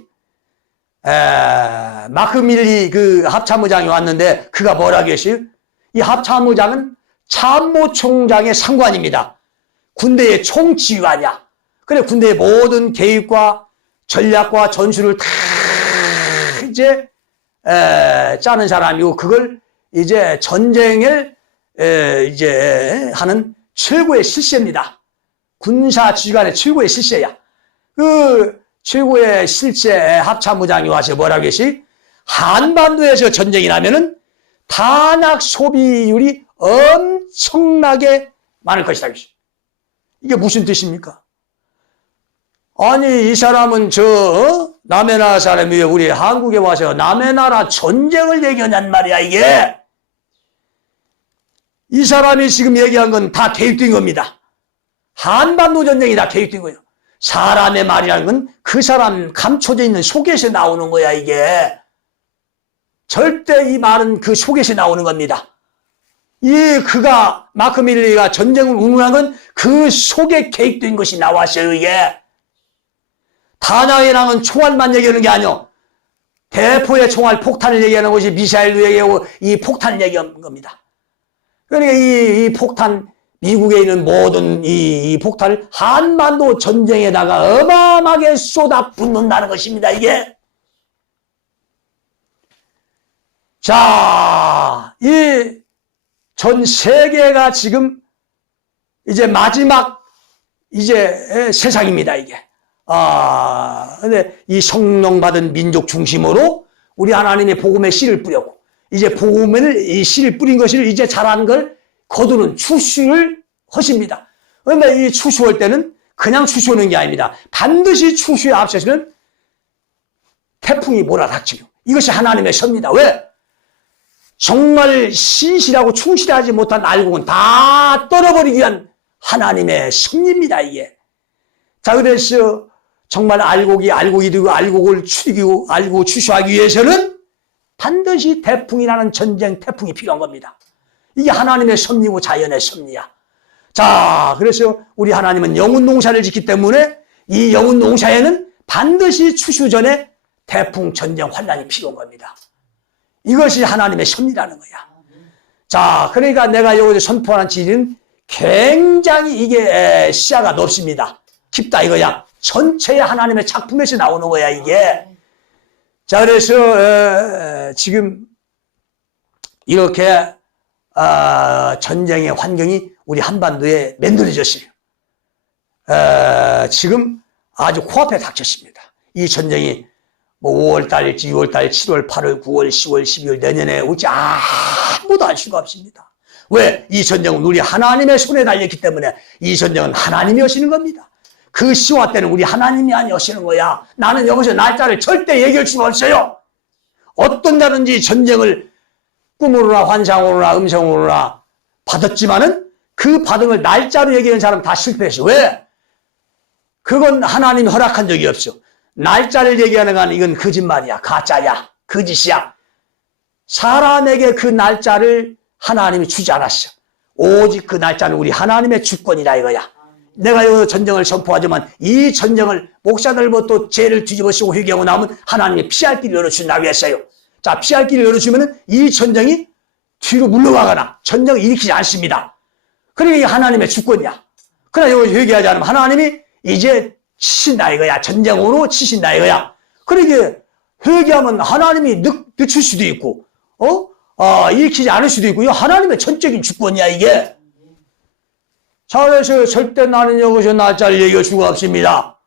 마크 밀리 그 합참의장이 왔는데, 그가 뭐라고 했어요? 이 합참의장은 참모총장의 상관입니다. 군대의 총지휘관이야. 그래, 군대의 모든 계획과 전략과 전술을 다 이제 짜는 사람이고, 그걸 이제 전쟁을 이제 하는 최고의 실세입니다. 군사 지휘관의 최고의 실세야. 그 최고의 실세 합참의장이 와서 뭐라고 했지? 한반도에서 전쟁이 나면은 탄약 소비율이 엄청나게 많을 것이다. 이게 무슨 뜻입니까? 아니, 이 사람은 남의 나라 사람이 우리 한국에 와서 남의 나라 전쟁을 얘기하냔 말이야, 이게. 이 사람이 지금 얘기한 건 다 계획된 겁니다. 한반도 전쟁이 다 계획된 거예요. 사람의 말이라는 건 그 사람 감춰져 있는 속에서 나오는 거야, 이게. 절대 이 말은 그 속에서 나오는 겁니다. 마크 밀리가 전쟁을 운운한 건 그 속에 계획된 것이 나왔어요, 이게. 탄약이라는 건 총알만 얘기하는 게 아니요. 대포의 총알, 폭탄을 얘기하는 것이 미사일도 얘기하고 이 폭탄을 얘기하는 겁니다. 그러니까 이 폭탄, 미국에 있는 모든 이 폭탄을 한반도 전쟁에다가 어마어마하게 쏟아붓는다는 것입니다, 이게. 자, 이 전 세계가 지금 이제 마지막 이제 세상입니다, 이게. 근데 이 성령받은 민족 중심으로 우리 하나님의 복음의 씨를 뿌렸고, 이제 이 씨를 뿌린 것을 이제 자란 걸 거두는 추수를 하십니다. 그런데 이 추수할 때는 그냥 추수하는 게 아닙니다. 반드시 추수에 앞서서는 태풍이 몰아닥치고, 이것이 하나님의 섭니다. 왜? 정말 신실하고 충실하지 못한 알곡은 다 떨어버리기 위한 하나님의 섭리입니다, 이게. 자, 그래서 정말 알곡이 되고 알곡을 추리고 알곡을 추수하기 위해서는 반드시 태풍이라는 전쟁 태풍이 필요한 겁니다. 이게 하나님의 섭리고 자연의 섭리야. 자, 그래서 우리 하나님은 영혼 농사를 짓기 때문에 이 영혼 농사에는 반드시 추수 전에 태풍, 전쟁, 환란이 필요한 겁니다. 이것이 하나님의 섭리라는 거야. 자, 그러니까 내가 여기서 선포하는 진리는 굉장히 이게 시야가 넓습니다. 깊다 이거야. 전체의 하나님의 작품에서 나오는 거야, 이게. 자, 그래서 지금 이렇게 전쟁의 환경이 우리 한반도에 만들어졌어요. 지금 아주 코앞에 닥쳤습니다. 이 전쟁이 뭐 5월달일지 6월달, 7월, 8월, 9월, 10월, 12월 내년에 올지 아무도 알 수가 없습니다. 왜? 이 전쟁은 우리 하나님의 손에 달렸기 때문에 이 전쟁은 하나님이 하시는 겁니다. 그 시와 때는 우리 하나님이 아니시는 거야. 나는 여기서 날짜를 절대 얘기할 수가 없어요. 어떤 자든지 전쟁을 꿈으로나 환상으로나 음성으로나 받았지만은 그 받은 걸 날짜로 얘기하는 사람 다 실패했어. 왜? 그건 하나님이 허락한 적이 없어. 날짜를 얘기하는 건 이건 거짓말이야. 가짜야. 거짓이야. 사람에게 그 날짜를 하나님이 주지 않았어. 오직 그 날짜는 우리 하나님의 주권이라 이거야. 내가 이 전쟁을 선포하지만 이 전쟁을 목사들부터 죄를 뒤집어쓰고 회개하고 나면 하나님이 피할 길을 열어준다고 했어요. 자, 피할 길을 열어주면 이 전쟁이 뒤로 물러가거나 전쟁을 일으키지 않습니다. 그러니까 이게 하나님의 주권이야. 그러나 이거 회개하지 않으면 하나님이 이제 치신다 이거야. 전쟁으로 치신다 이거야. 그러니까 회개하면 하나님이 늦출 수도 있고 일으키지 않을 수도 있고 이거 하나님의 전적인 주권이야 이게. 자, 그래서 절대 나는 여기서 날짜를 얘기할 수가 없습니다.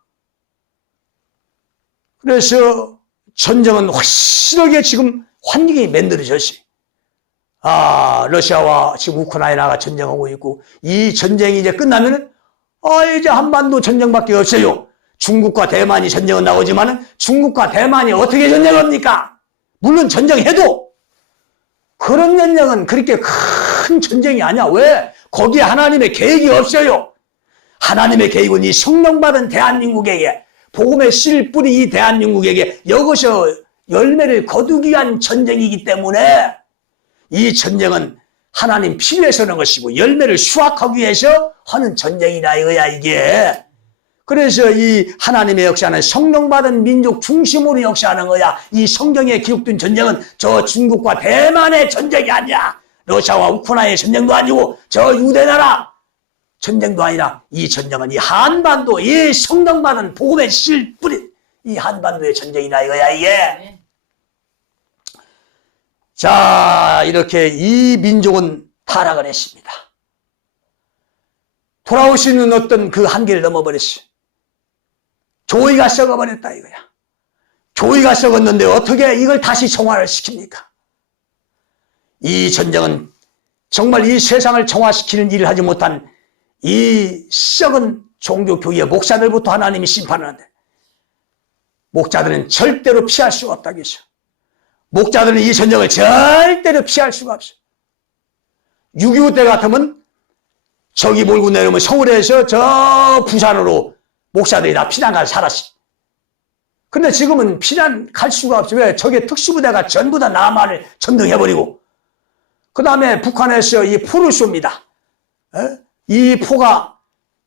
그래서 전쟁은 확실하게 지금 환경이 만들어졌어요. 러시아와 지금 우크라이나가 전쟁하고 있고 이 전쟁이 이제 끝나면은 이제 한반도 전쟁밖에 없어요. 중국과 대만이 전쟁은 나오지만은 중국과 대만이 어떻게 전쟁합니까? 물론 전쟁해도 그런 전쟁은 그렇게 큰 전쟁이 아니야. 왜? 거기에 하나님의 계획이 없어요. 하나님의 계획은 이 성령받은 대한민국에게 복음의 씨를 뿌린 이 대한민국에게 여기서 열매를 거두기 위한 전쟁이기 때문에 이 전쟁은 하나님 필요해서 하는 것이고 열매를 수확하기 위해서 하는 전쟁이다 이거야 이게. 그래서 이 하나님의 역사는 성령받은 민족 중심으로 역사하는 거야. 이 성경에 기록된 전쟁은 저 중국과 대만의 전쟁이 아니야. 러시아와 우크라이나의 전쟁도 아니고 저 유대나라 전쟁도 아니라 이 전쟁은 이 한반도 이 성령받은 복음의 실 뿌린 이 한반도의 전쟁이다 이거야 이게. 자, 이렇게 이 민족은 타락을 했습니다. 돌아올 수 있는 어떤 그 한계를 넘어버렸어. 교회가 썩어버렸다 이거야. 교회가 썩었는데 어떻게 이걸 다시 정화를 시킵니까? 이 전쟁은 정말 이 세상을 정화시키는 일을 하지 못한 이 썩은 종교교회의 목사들부터 하나님이 심판하는데 목자들은 절대로 피할 수가 없다고 했어. 목자들은 이 전쟁을 절대로 피할 수가 없어. 6.25 때 같으면 저기 몰고 내려오면 서울에서 저 부산으로 목사들이 다 피난 가서 살았어. 근데 지금은 피난 갈 수가 없어. 왜? 저게 특수부대가 전부 다 남한을 점령해버리고 그 다음에 북한에서 이 포를 쏩니다. 이 포가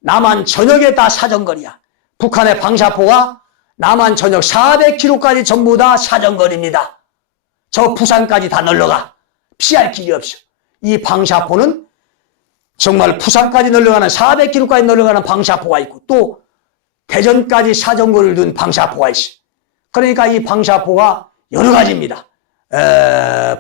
남한 전역에 다 사정거리야. 북한의 방사포가 남한 전역 400km까지 전부 다 사정거리입니다. 저 부산까지 다 널러가. 피할 길이 없어. 이 방사포는 정말 부산까지 널러가는 400km까지 널러가는 방사포가 있고 또 대전까지 사정거리를 둔 방사포가 있어. 그러니까 이 방사포가 여러 가지입니다.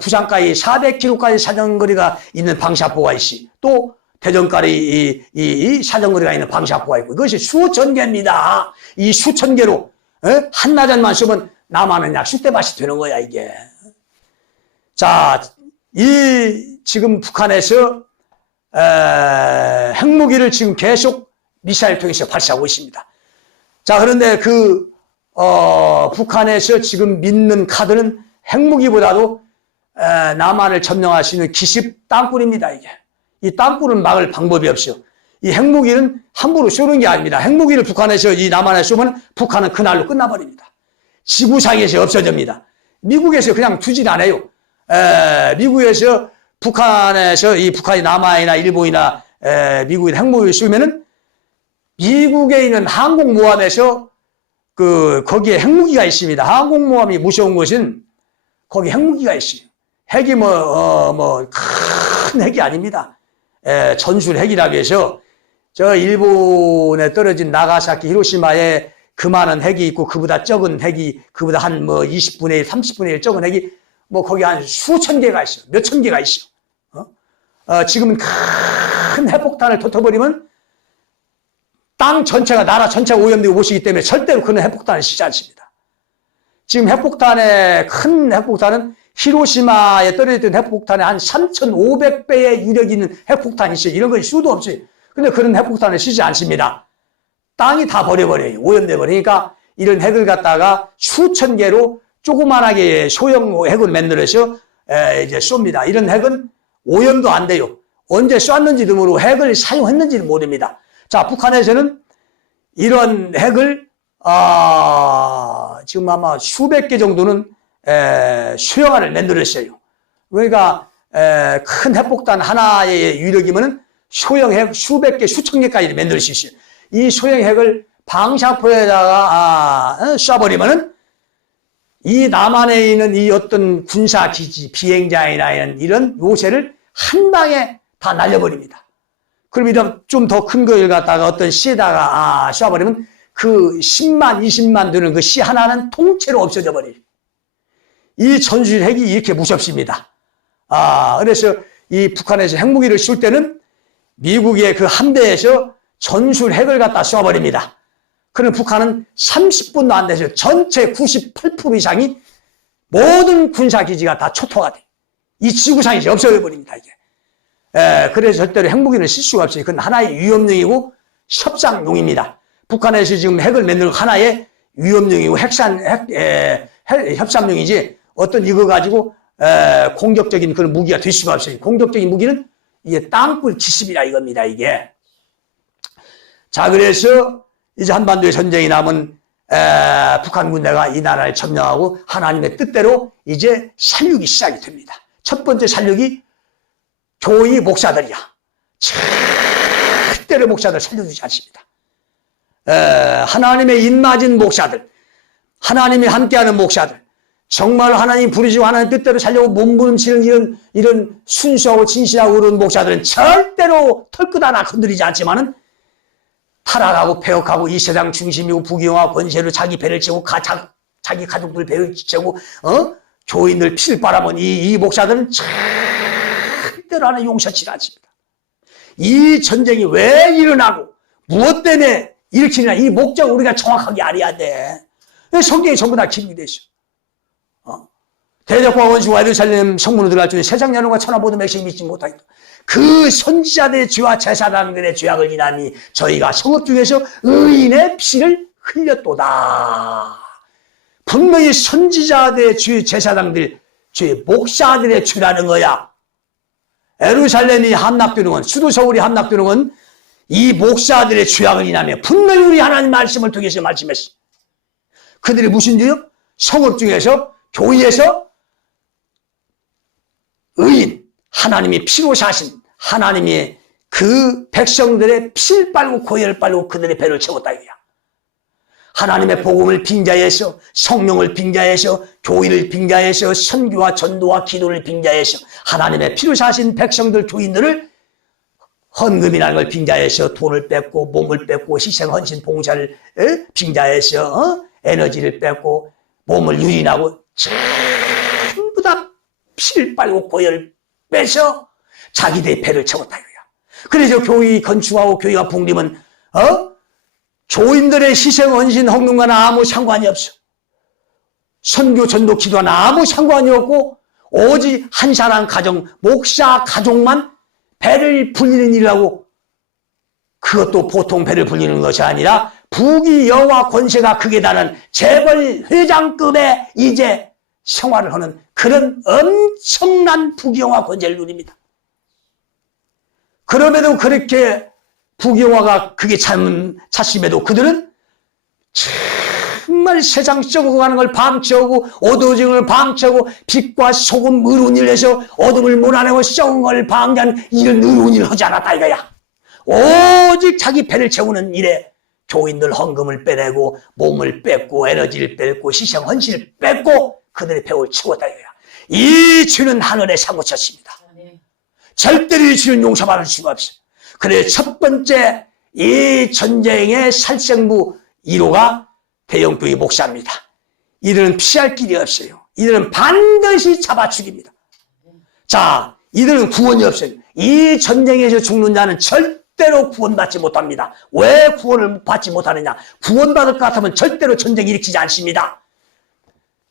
부산까지 400km까지 사정거리가 있는 방사포가 있어. 또 대전까지 이 사정거리가 있는 방사포가 있고 이것이 수천 개입니다. 이 수천 개로 한나절만 쓰면 남한은 약 쑥대밭이 되는 거야 이게. 자, 이 지금 북한에서 핵무기를 지금 계속 미사일 통해서 발사하고 있습니다. 자, 그런데 그 북한에서 지금 믿는 카드는 핵무기보다도 남한을 점령할 수 있는 기습 땅굴입니다 이게. 이 땅굴은 막을 방법이 없어요. 이 핵무기는 함부로 쏘는 게 아닙니다. 핵무기를 북한에서 이 남한에 쏘면 북한은 그날로 끝나버립니다. 지구상에서 없어집니다. 미국에서 그냥 두질 않아요. 미국에서 북한에서 이 북한이 남한이나 일본이나 미국이 핵무기를 쏘면은 미국에 있는 항공모함에서 거기에 핵무기가 있습니다. 항공모함이 무서운 것은 거기 핵무기가 있어요. 핵이 큰 핵이 아닙니다. 전술 핵이라고 해서 저 일본에 떨어진 나가사키 히로시마에 그 많은 핵이 있고 그보다 적은 핵이 그보다 한 뭐 20분의 1, 30분의 1 적은 핵이 뭐 거기 한 수천 개가 있어. 몇천 개가 있어. 지금은 큰 핵폭탄을 터뜨려버리면 땅 전체가 나라 전체가 오염되고 못이기 때문에 절대로 그런 핵폭탄을 쓰지 않습니다. 지금 큰 핵폭탄은 히로시마에 떨어졌던 핵폭탄의 한 3,500배의 유력이 있는 핵폭탄이 있어요. 이런 건 수도 없어요. 근데 그런 핵폭탄을 쓰지 않습니다. 땅이 다 버려버려요. 오염돼 버리니까 이런 핵을 갖다가 수천 개로 조그만하게 소형 핵을 만들어서 이제 쏩니다. 이런 핵은 오염도 안 돼요. 언제 쐈는지도 모르고 핵을 사용했는지도 모릅니다. 자, 북한에서는 이런 핵을 지금 아마 수백 개 정도는 수용화를 만들었어요. 그러니까 큰 핵폭탄 하나의 유력이면은 소형 핵 수백 개, 수천 개까지 만들 수 있어요. 이 소형 핵을 방사포에다가 쏴버리면은 이 남한에 있는 이 어떤 군사기지, 비행장이나 이런 요새를 한 방에 다 날려버립니다. 그럼 이런 좀 더 큰 걸 갖다가 어떤 시에다가 쏴버리면 그 10만, 20만 되는 그 시 하나는 통째로 없어져 버려요. 이 전술 핵이 이렇게 무섭습니다. 그래서 이 북한에서 핵무기를 쏠 때는 미국의 그 함대에서 전술 핵을 갖다 쏴버립니다. 그럼 북한은 30분도 안 돼서 전체 98% 이상이 모든 군사기지가 다 초토화 돼. 이 지구상이 이제 없어져 버립니다, 이게. 그래서 절대로 핵무기를 쓸 수가 없어요. 그건 하나의 위험용이고 협상용입니다. 북한에서 지금 핵을 만드는 하나의 위험용이고 협상용이지 어떤 이거 가지고 공격적인 그런 무기가 될 수가 없어요. 공격적인 무기는 이게 땅굴 기습이라 이겁니다, 이게. 자, 그래서 이제 한반도의 전쟁이 나면 북한 군대가 이 나라를 점령하고 하나님의 뜻대로 이제 살육이 시작이 됩니다. 첫 번째 살육이 교회 목사들이야. 절대로 목사들 살려주지 않습니다. 하나님의 입맞은 목사들, 하나님이 함께하는 목사들, 정말 하나님 부르시고 하나님 뜻대로 살려고 몸부림치는 이런 순수하고 진실하고 그런 목사들은 절대로 털끝 하나 건드리지 않지만은 타락하고 폐역하고 이 세상 중심이고 부귀영화 권세로 자기 배를 채우고 자기 가족들 배를 채우고 교인들 피를 빨아먹은 이 목사들은 절대로 하나 용서치 않습니다. 이 전쟁이 왜 일어나고 무엇 때문에 일으키느냐 이 목적을 우리가 정확하게 알아야 돼. 성경이 전부 다 기록이 돼 있어. 대적과 원수와 예루살렘 성문으로 들어갈 중에 세상 여론과 천하 모든 백성이 믿지 못하겠다. 그 선지자들의 죄와 제사장들의 죄악을 인하니 저희가 성읍 중에서 의인의 피를 흘렸도다. 분명히 선지자들의 죄, 제사장들 죄, 목사들의 죄라는 거야. 예루살렘이 함락되는 건, 수도 서울이 함락되는 건 이 목사들의 죄악을 인하며 분명히 우리 하나님 말씀을 통해서 말씀했어. 그들이 무슨 죄요? 성읍 중에서 교회에서 의인, 하나님이 피로 사신 하나님이 그 백성들의 피를 빨고 고혈을 빨고 그들의 배를 채웠다 이거야. 하나님의 복음을 빙자해서 성령을 빙자해서 교회를 빙자해서 선교와 전도와 기도를 빙자해서 하나님의 피로 사신 백성들 교인들을 헌금이라는 걸 빙자해서 돈을 뺏고 몸을 뺏고 희생 헌신 봉사를 빙자해서 에너지를 뺏고 몸을 유린하고 전부 다 피를 빨고 고혈을 빼서 자기들의 배를 채웠다 이거야. 그래서 교회 건축하고 교회가 북림은 교인들의 희생 헌신 헌금과는 아무 상관이 없어. 선교 전도 기도와는 아무 상관이 없고 오직 한 사람 가정 목사 가족만 배를 불리는 일이라고. 그것도 보통 배를 불리는 것이 아니라 부귀 여와 권세가 극에 달하는 재벌 회장급의 이제 생활을 하는 그런 엄청난 부귀영화 권세를 누립니다. 그럼에도 그렇게 부귀영화가 그게 찼음에도 그들은 정말 세상 썩어가는 걸 방치하고 어두워진 걸 방치하고 빛과 소금 의로운 일을 해서 어둠을 몰아내고 썩은 걸 방지하는 이런 의로운 일을 하지 않았다 이거야. 오직 자기 배를 채우는 일에 교인들 헌금을 빼내고 몸을 뺏고 에너지를 뺏고 희생 헌신을 뺏고 그들의 배를 채웠다 이거야. 이 죄는 하늘에 사고쳤습니다. 절대로 이 죄는 용서받을 수가 없어. 그래 첫 번째 이 전쟁의 살생부 1호가 대형교회 목사입니다. 이들은 피할 길이 없어요. 이들은 반드시 잡아 죽입니다. 자, 이들은 구원이 없어요. 이 전쟁에서 죽는 자는 절대로 구원받지 못합니다. 왜 구원을 받지 못하느냐? 구원받을 것 같으면 절대로 전쟁 일으키지 않습니다.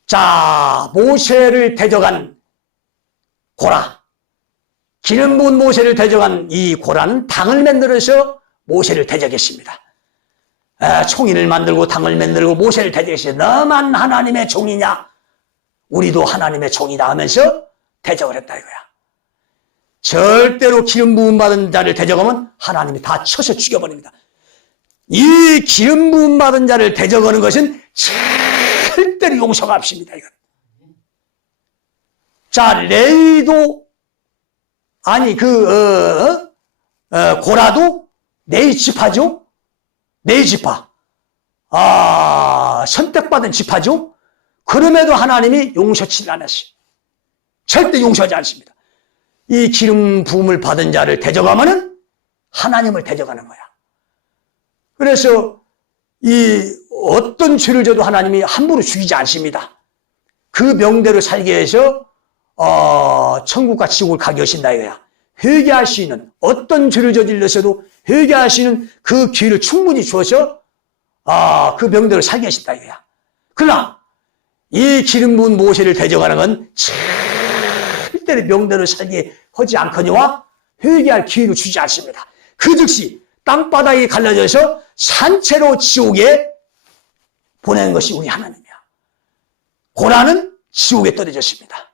자, 모세를 대적한 고라, 기름 부은 모세를 대적한 이 고라는 당을 만들어서 모세를 대적했습니다. 총인을 만들고 당을 만들고 모세를 대적했어요. 너만 하나님의 종이냐? 우리도 하나님의 종이다 하면서 대적을 했다 이거야. 절대로 기름 부음 받은 자를 대적하면 하나님이 다 쳐서 죽여버립니다. 이 기름 부음 받은 자를 대적하는 것은 절대로 용서가 없습니다. 이건. 자, 레위도 아니 고라도 네 지파죠. 네 지파. 선택받은 지파죠. 그럼에도 하나님이 용서치를 않았어요. 절대 용서하지 않습니다. 이 기름 부음을 받은 자를 대적하면은 하나님을 대적하는 거야. 그래서 이 어떤 죄를 져도 하나님이 함부로 죽이지 않습니다. 그 명대로 살게 해서 천국과 지옥을 가게 하신다 이거야. 회개할 수 있는 어떤 죄를 저질렀어도 회개할 수 있는 그 기회를 충분히 주어서 그 명대로 살게 하신다 이거야. 그러나 이 기름 부은 모세를 대적하는 건 절대로 명대로 살게 하지 않거니와 회개할 기회를 주지 않습니다. 그 즉시 땅바닥이 갈라져서 산채로 지옥에 보내는 것이 우리 하나님이야. 고라는 지옥에 떨어졌습니다.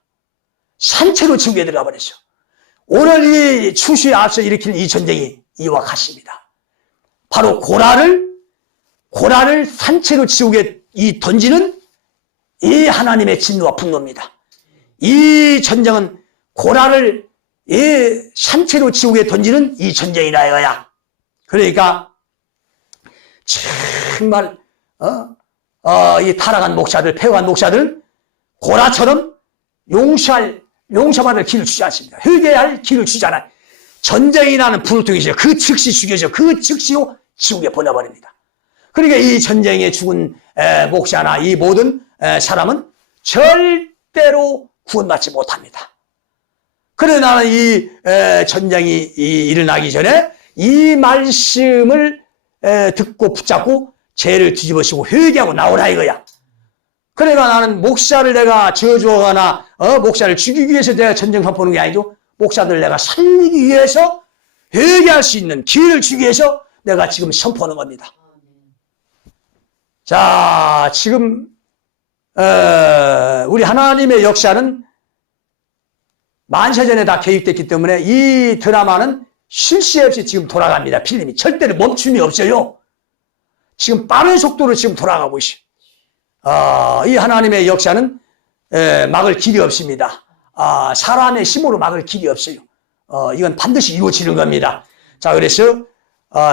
산채로 지옥에 들어가 버렸어. 오늘 이 추수에 앞서 일으킨 이 전쟁이 이와 같습니다. 바로 고라를 산채로 지옥에 던지는 이 하나님의 진노와 분노입니다. 이 전쟁은 고라를 산채로 지옥에 던지는 이 전쟁이라 이거야. 그러니까 정말 이 타락한 목사들, 폐허한 목사들 고라처럼 용서받을 길을 주지 않습니다. 회개할 길을 주잖아요. 전쟁이라는 불을 통해서 그 즉시 죽여서 그 즉시로 지옥에 보내버립니다. 그러니까 이 전쟁에 죽은 목사나 이 모든 사람은 절대로 구원받지 못합니다. 그러나 나는 이 전쟁이 일어나기 전에 이 말씀을 듣고 붙잡고 죄를 뒤집어쓰고 회개하고 나오라 이거야. 그러니까 나는 목사를 내가 저주하거나 목사를 죽이기 위해서 내가 전쟁 선포하는 게 아니죠. 목사들 내가 살리기 위해서 회개할 수 있는 기회를 주기 위해서 내가 지금 선포하는 겁니다. 자, 지금 우리 하나님의 역사는 만세전에 다 계획됐기 때문에 이 드라마는 쉴 새 없이 지금 돌아갑니다. 필름이 절대로 멈춤이 없어요. 지금 빠른 속도로 지금 돌아가고 있어요. 이 하나님의 역사는 막을 길이 없습니다. 사람의 힘으로 막을 길이 없어요. 이건 반드시 이루어지는 겁니다. 자, 그래서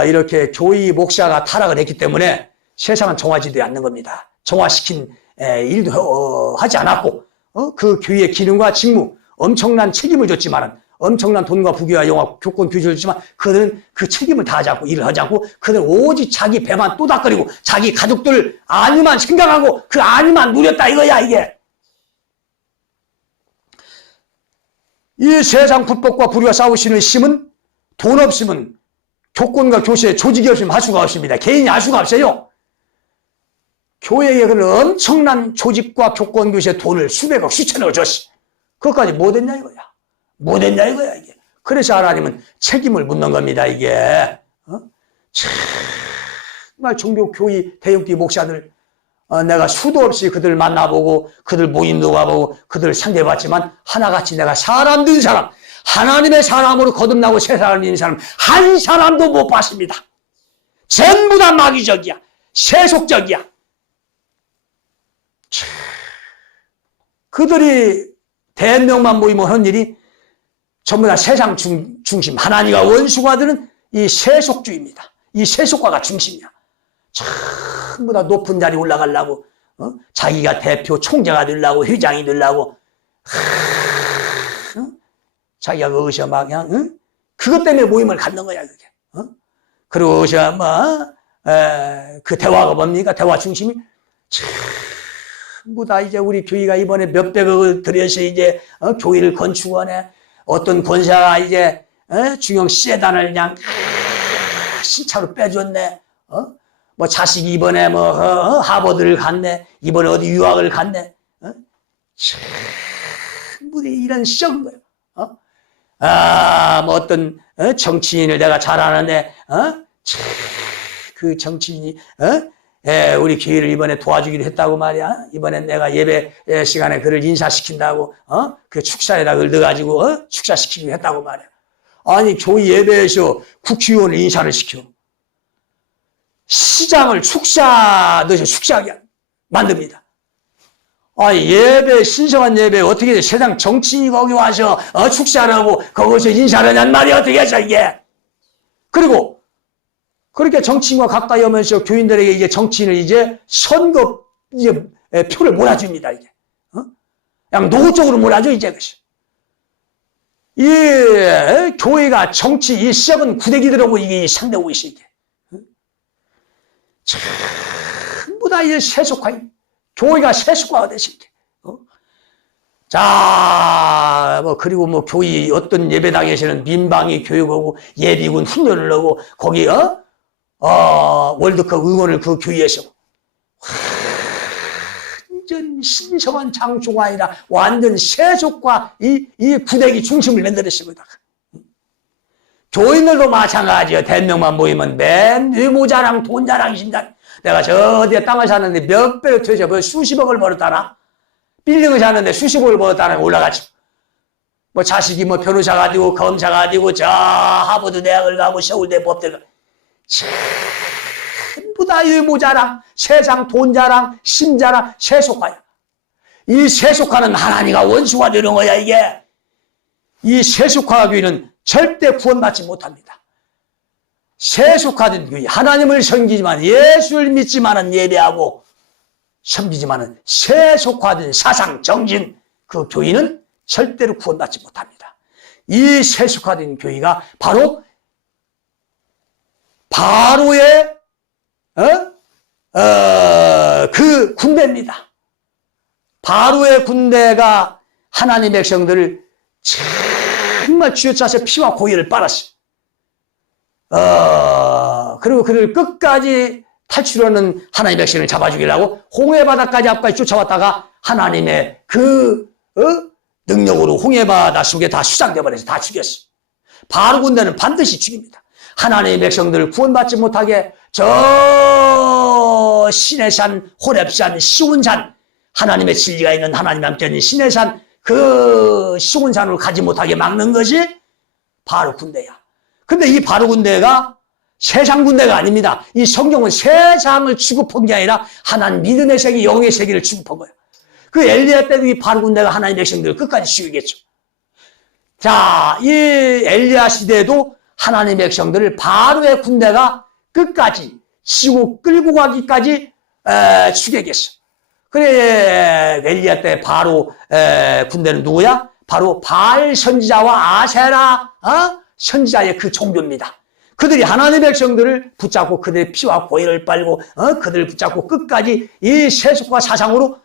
이렇게 교회 목사가 타락을 했기 때문에 세상은 정화되지 않는 겁니다. 정화시킨 일도 하지 않았고 그 교회의 기능과 직무 엄청난 책임을 줬지만은 엄청난 돈과 부귀와 영화, 교권, 규제를 줬지만 그들은 그 책임을 다하지 않고 일을 하지 않고 그들은 오직 자기 배만 또닥거리고 자기 가족들 안위만 생각하고 그 안위만 누렸다 이거야 이게. 이 세상 불법과 불의와 싸우시는 힘은 돈 없으면 교권과 교세, 조직이 없으면 할 수가 없습니다. 개인이 할 수가 없어요. 교회에 그런 엄청난 조직과 교권, 교세, 돈을 수백억, 수천억을 줬어. 그것까지 못했냐 이거야. 못했냐 이거야 이게. 그래서 하나님은 책임을 묻는 겁니다 이게. 정말 종교 교회 대형교회 목사들 내가 수도 없이 그들 만나보고 그들 모임도 가보고 그들 상대해봤지만 하나같이 내가 사람 된 사람 하나님의 사람으로 거듭나고 세상을 이긴 사람 한 사람도 못 봤습니다. 전부 다 마귀적이야. 세속적이야. 그들이 대명만 모이면 하는 일이 전부 다 세상 중심, 하나님과 원수가 되는 이 세속주의입니다. 이 세속화가 중심이야. 전부 다 높은 자리 올라가려고, 자기가 대표 총재가 되려고, 회장이 되려고, 자기가 거기서 막 그냥, 그것 때문에 모임을 갖는 거야, 그게. 그리고 그 대화가 뭡니까? 대화 중심이 전부 다 이제 우리 교회가 이번에 몇백억을 들여서 이제 교회를 건축하네. 어떤 권사가 이제 중형 세단을 그냥 신차로 빼줬네. 뭐 자식이 이번에 뭐 하버드를 갔네. 이번에 어디 유학을 갔네. 전부 다 이런 썩은 거예요. 뭐 어떤 정치인을 내가 잘 아는데 그 정치인이 우리 교회를 이번에 도와주기로 했다고 말이야. 이번엔 내가 예배 시간에 그를 인사시킨다고 그 축사에다 그걸 넣어가지고 축사시키기로 했다고 말이야. 아니 교회 예배에서 국회의원을 인사를 시켜. 시장을 축사 넣어서 축사하게 만듭니다. 예배, 신성한 예배, 어떻게 돼? 세상 정치인이 거기 와서, 축사하라고, 거기서 인사를 하냔 말이 어떻게 해서, 이게. 그리고, 그렇게 정치인과 가까이 오면서 교인들에게 이제 정치인을 이제 선거, 이제, 표를 몰아줍니다, 이제. 그냥 노골적으로 몰아줘, 이제 그것이. 이, 교회가 정치, 이 썩은 구데기들하고 이게 상대하고 있어, 이게. 전부 다 이제 세속화, 교회가 세속화가 됐어, 이게. 자, 그리고 교회 어떤 예배당에서는 민방위 교육하고 예비군 훈련을 하고, 거기, 월드컵 응원을 그 교회에서. 완전 신성한 장소가 아니라 완전 세속화, 이 구데기 중심을 만들었습니다. 교인들도 마찬가지예요. 100명만 모이면 맨 외모자랑 돈자랑 신장. 내가 저 어디에 땅을 샀는데 몇 배로 투자해서 수십억을 벌었다나? 빌딩을 샀는데 수십억을 벌었다나 올라가지고. 자식이 변호사가 되고 검사가 되고 저 하버드 대학을 가고 서울대 법대를 가고. 전부 다 외모자랑 세상 돈자랑 신자랑 세속화야. 이 세속화는 하나님과 원수가 되는 거야 이게. 이 세속화 교회는 절대 구원받지 못합니다. 세속화된 교회, 하나님을 섬기지만 예수를 믿지만은 예배하고 섬기지만은 세속화된 사상, 정신, 그 교회는 절대로 구원받지 못합니다. 이 세속화된 교회가 바로 바로의 그 군대입니다. 바로의 군대가 하나님의 백성들을 정말 쥐어짜서 피와 고기를 빨았어요. 그리고 그를 끝까지 탈출하는 하나님의 백성을 잡아주기라고 홍해바다까지 앞까지 쫓아왔다가 하나님의 그 능력으로 홍해바다 속에 다 수장돼 버려서 다 죽였어. 바로 군대는 반드시 죽입니다. 하나님의 백성들을 구원받지 못하게 저 시내산, 호렙산, 시온산, 하나님의 진리가 있는 하나님 함께 있는 시내산, 그 시온산으로 가지 못하게 막는 것이 바로 군대야. 근데 이 바로 군대가 세상 군대가 아닙니다. 이 성경은 세상을 취급한 게 아니라 하나님 믿음의 세계, 영의 세계를 취급한 거예요. 그 엘리야 때도 이 바로 군대가 하나님의 백성들을 끝까지 죽이겠죠. 자, 이 엘리야 시대에도 하나님의 백성들을 바로의 군대가 끝까지 치고 끌고 가기까지 죽이겠어. 그래, 엘리야 때 바로 군대는 누구야? 바로 바알 선지자와 아세라 선지자의 그 종교입니다. 그들이 하나님의 백성들을 붙잡고 그들의 피와 고해를 빨고 그들을 붙잡고 끝까지 이 세속화 사상으로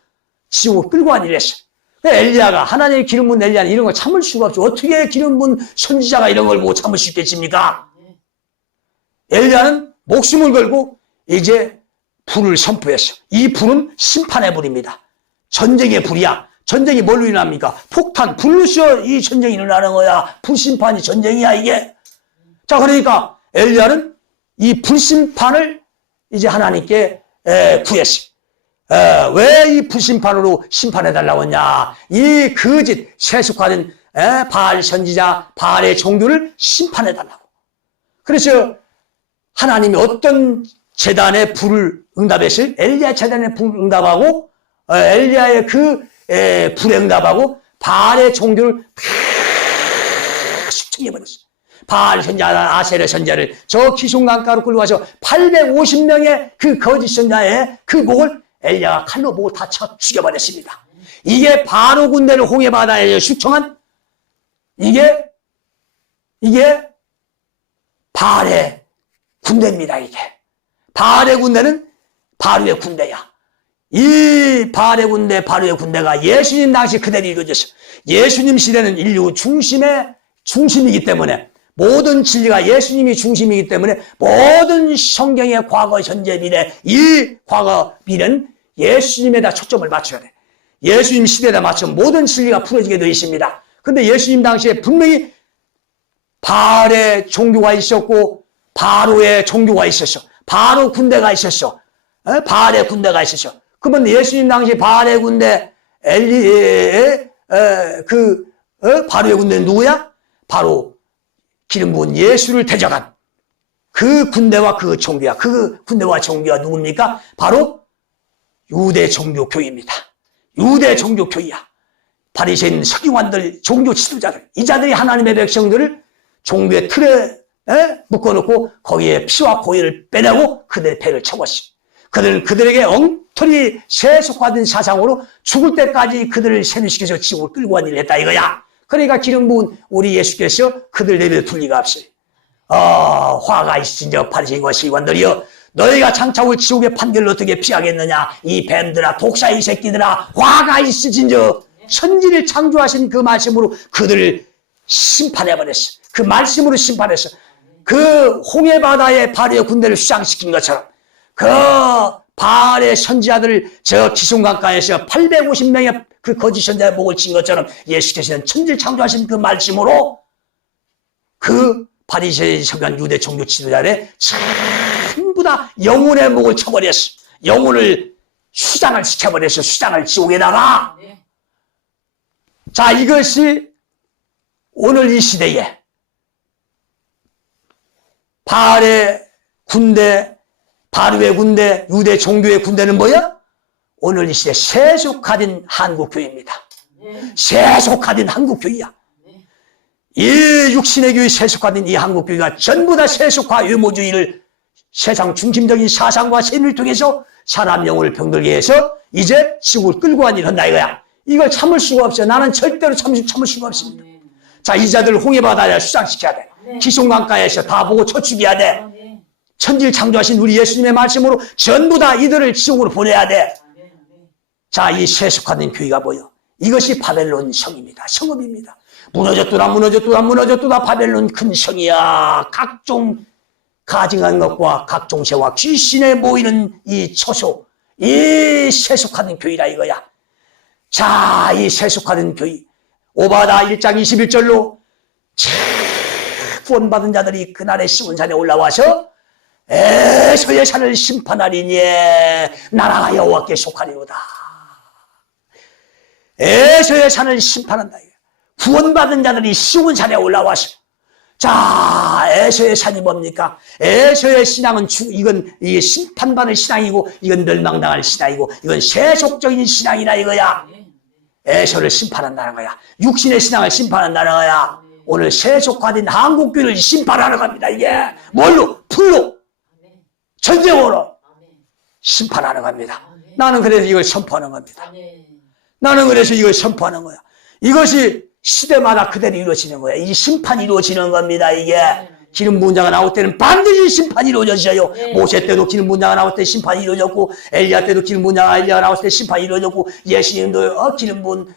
지고 끌고 가니랬어. 엘리야가 하나님의 기름 부은 엘리야는 이런 걸 참을 수가 없죠. 어떻게 기름 부은 선지자가 이런 걸 못 참을 수 있겠습니까? 엘리야는 목숨을 걸고 이제 불을 선포했어. 이 불은 심판의 불입니다. 전쟁의 불이야. 전쟁이 뭘로 일어납니까? 폭탄, 불로서 이 전쟁이 일어나는 거야. 불심판이 전쟁이야 이게. 자, 그러니까 엘리야는 이 불심판을 이제 하나님께 구했어. 왜 이 불심판으로 심판해달라고 했냐? 이 거짓 세속화된 바알 선지자, 바알의 종교를 심판해달라고. 그래서 하나님이 어떤 재단에 불을 응답했어요? 엘리야 재단에 불을 응답하고 엘리야의 그 불에 응답하고 바알의 종교를 숙청해버렸어요. 바알 선지자, 아세라 선지자를 저 기숑강가로 끌고 가서 850명의 그 거짓 선지자의 그 목을 엘리야가 칼로 목을 다 쳐 죽여버렸습니다. 이게 바로 군대를 홍해바다에 숙청한 이게 바알의 군대입니다. 이게 바알의 군대는 바로의 군대야. 이 바알의 군대, 바로의 군대가 예수님 당시 그대로 이루어졌어. 예수님 시대는 인류 중심이기 때문에 모든 진리가 예수님이 중심이기 때문에 모든 성경의 과거, 현재, 미래, 이 과거, 미래는 예수님에다 초점을 맞춰야 돼. 예수님 시대에다 맞추면 모든 진리가 풀어지게 되어 있습니다. 근데 예수님 당시에 분명히 바알의 종교가 있었고 바로의 종교가 있었어. 바로 군대가 있었어. 바알의 군대가 있었어. 그러면 예수님 당시 바알의 군대, 바로의 군대는 누구야? 바로 기름 부은 예수를 대적한 그 군대와 그 종교야. 그 군대와 종교가 누굽니까? 바로 유대 종교교회입니다. 유대 종교교회야. 바리새인 서기관들, 종교 지도자들, 이 자들이 하나님의 백성들을 종교의 틀에 묶어놓고 거기에 피와 고혈을 빼내고 그들의 배를 쳐버렸어. 그들은 그들에게 엉터리 세속화된 사상으로 죽을 때까지 그들을 세뇌시켜서 지옥을 끌고 간 일을 했다 이거야. 그러니까 기름 부은 우리 예수께서 그들 내버려 둘 리가 없어요. 화가 있으신저 바리새인과 서기관들이여, 너희가 장차올 지옥의 판결을 어떻게 피하겠느냐. 이 뱀들아, 독사의 새끼들아, 화가 있으신저. 천지를 창조하신 그 말씀으로 그들을 심판해버렸어. 그 말씀으로 심판했어. 그 홍해바다에 바알의 군대를 수장시킨 것처럼 그 바알의 선지자들을 저 기슭강가에서 850명의 그 거짓 선지자의 목을 친 것처럼 예수께서는 천지를 창조하신 그 말씀으로 그 바리새인 서기관 유대 종교 지도자들의 전부 다 영혼의 목을 쳐버렸어. 영혼을 수장을 시켜버렸어. 수장을 지옥에다가. 자, 이것이 오늘 이 시대에 바알의 군대, 바로의 군대, 유대 종교의 군대는 뭐야? 오늘 이 시대 세속화된 한국교회입니다. 세속화된 한국교회야. 이 육신의 교회, 세속화된 이 한국교회가 전부 다 세속화 외모주의를 세상 중심적인 사상과 세미를 통해서 사람 영혼을 병들게 해서 이제 지옥을 끌고 간 일을 한다 이거야. 이걸 참을 수가 없어요. 나는 절대로 참을 수가 없습니다. 자, 이자들 홍해바다에 수장시켜야 돼. 기슭강가에서 다 보고 초축해야 돼. 천지를 창조하신 우리 예수님의 말씀으로 전부 다 이들을 지옥으로 보내야 돼. 자, 이 세속화된 교회가 뭐요? 이것이 바벨론 성입니다. 성읍입니다. 무너졌도다 바벨론 큰 성이야. 각종 가증한 것과 각종 새와 귀신에 모이는 이 처소, 이 세속화된 교회라 이거야. 자, 이 세속화된 교회, 오바다 1장 21절로 구원받은 자들이 그날의 시온산에 올라와서 에서의 산을 심판하리니 나라가 여호와께 속하리로다. 에서의 산을 심판한다. 구원받은 자들이 시온산에 올라와서, 자, 에서의 산이 뭡니까? 에서의 신앙은 이건 이게 심판받을 신앙이고, 이건 멸망당할 신앙이고, 이건 세속적인 신앙이라 이거야. 에서를 심판한다는 거야. 육신의 신앙을 심판한다는 거야. 오늘 세속화된 한국교회를 심판하는 겁니다. 이게 뭘로? 풀로, 전쟁으로 심판하는 겁니다. 나는 그래서 이걸 선포하는 겁니다. 나는 그래서 이걸 선포하는 거야. 이것이 시대마다 그대로 이루어지는 거야. 이 심판이 이루어지는 겁니다. 이게 기름 부은 자가 나올 때는 반드시 심판이 이루어져요. 모세 때도 기름 부은 자가 나올 때 심판이 이루어졌고, 엘리야 때도 기름 부은 자가 엘리야가 나올 때 심판이 이루어졌고, 예수님도 기름 부은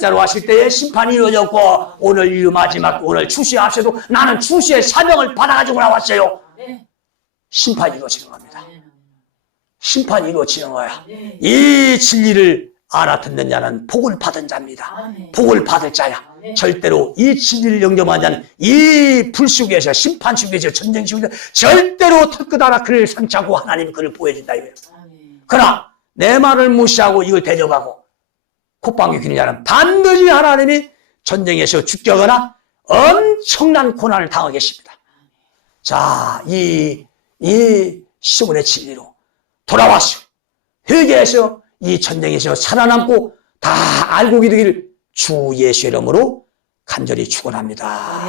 자로 왔을 때에 심판이 이루어졌고, 오늘 이 마지막 오늘 추수에 앞서도 나는 추수의 사명을 받아가지고 나왔어요. 심판이 이루어지는 겁니다. 심판이 이루어지는 거야. 이 진리를 알아듣는 자는 복을 받은 자입니다. 복을 받을 자야. 절대로 이 진리를 영접하는 자는 이 불속에서, 심판 속에서, 전쟁 속에서 절대로 털끝하라 그를 상처하고 하나님 그를 보여준다 이거예요. 그러나 내 말을 무시하고 이걸 대적하고 콧방귀 뀌는 자는 반드시 하나님이 전쟁에서 죽거나 엄청난 고난을 당하겠습니다. 자, 이 시온의 진리로 돌아왔어. 회개해서 이 전쟁에서 살아남고 다 알고 기르기를 주 예수의 이름으로 간절히 축원합니다.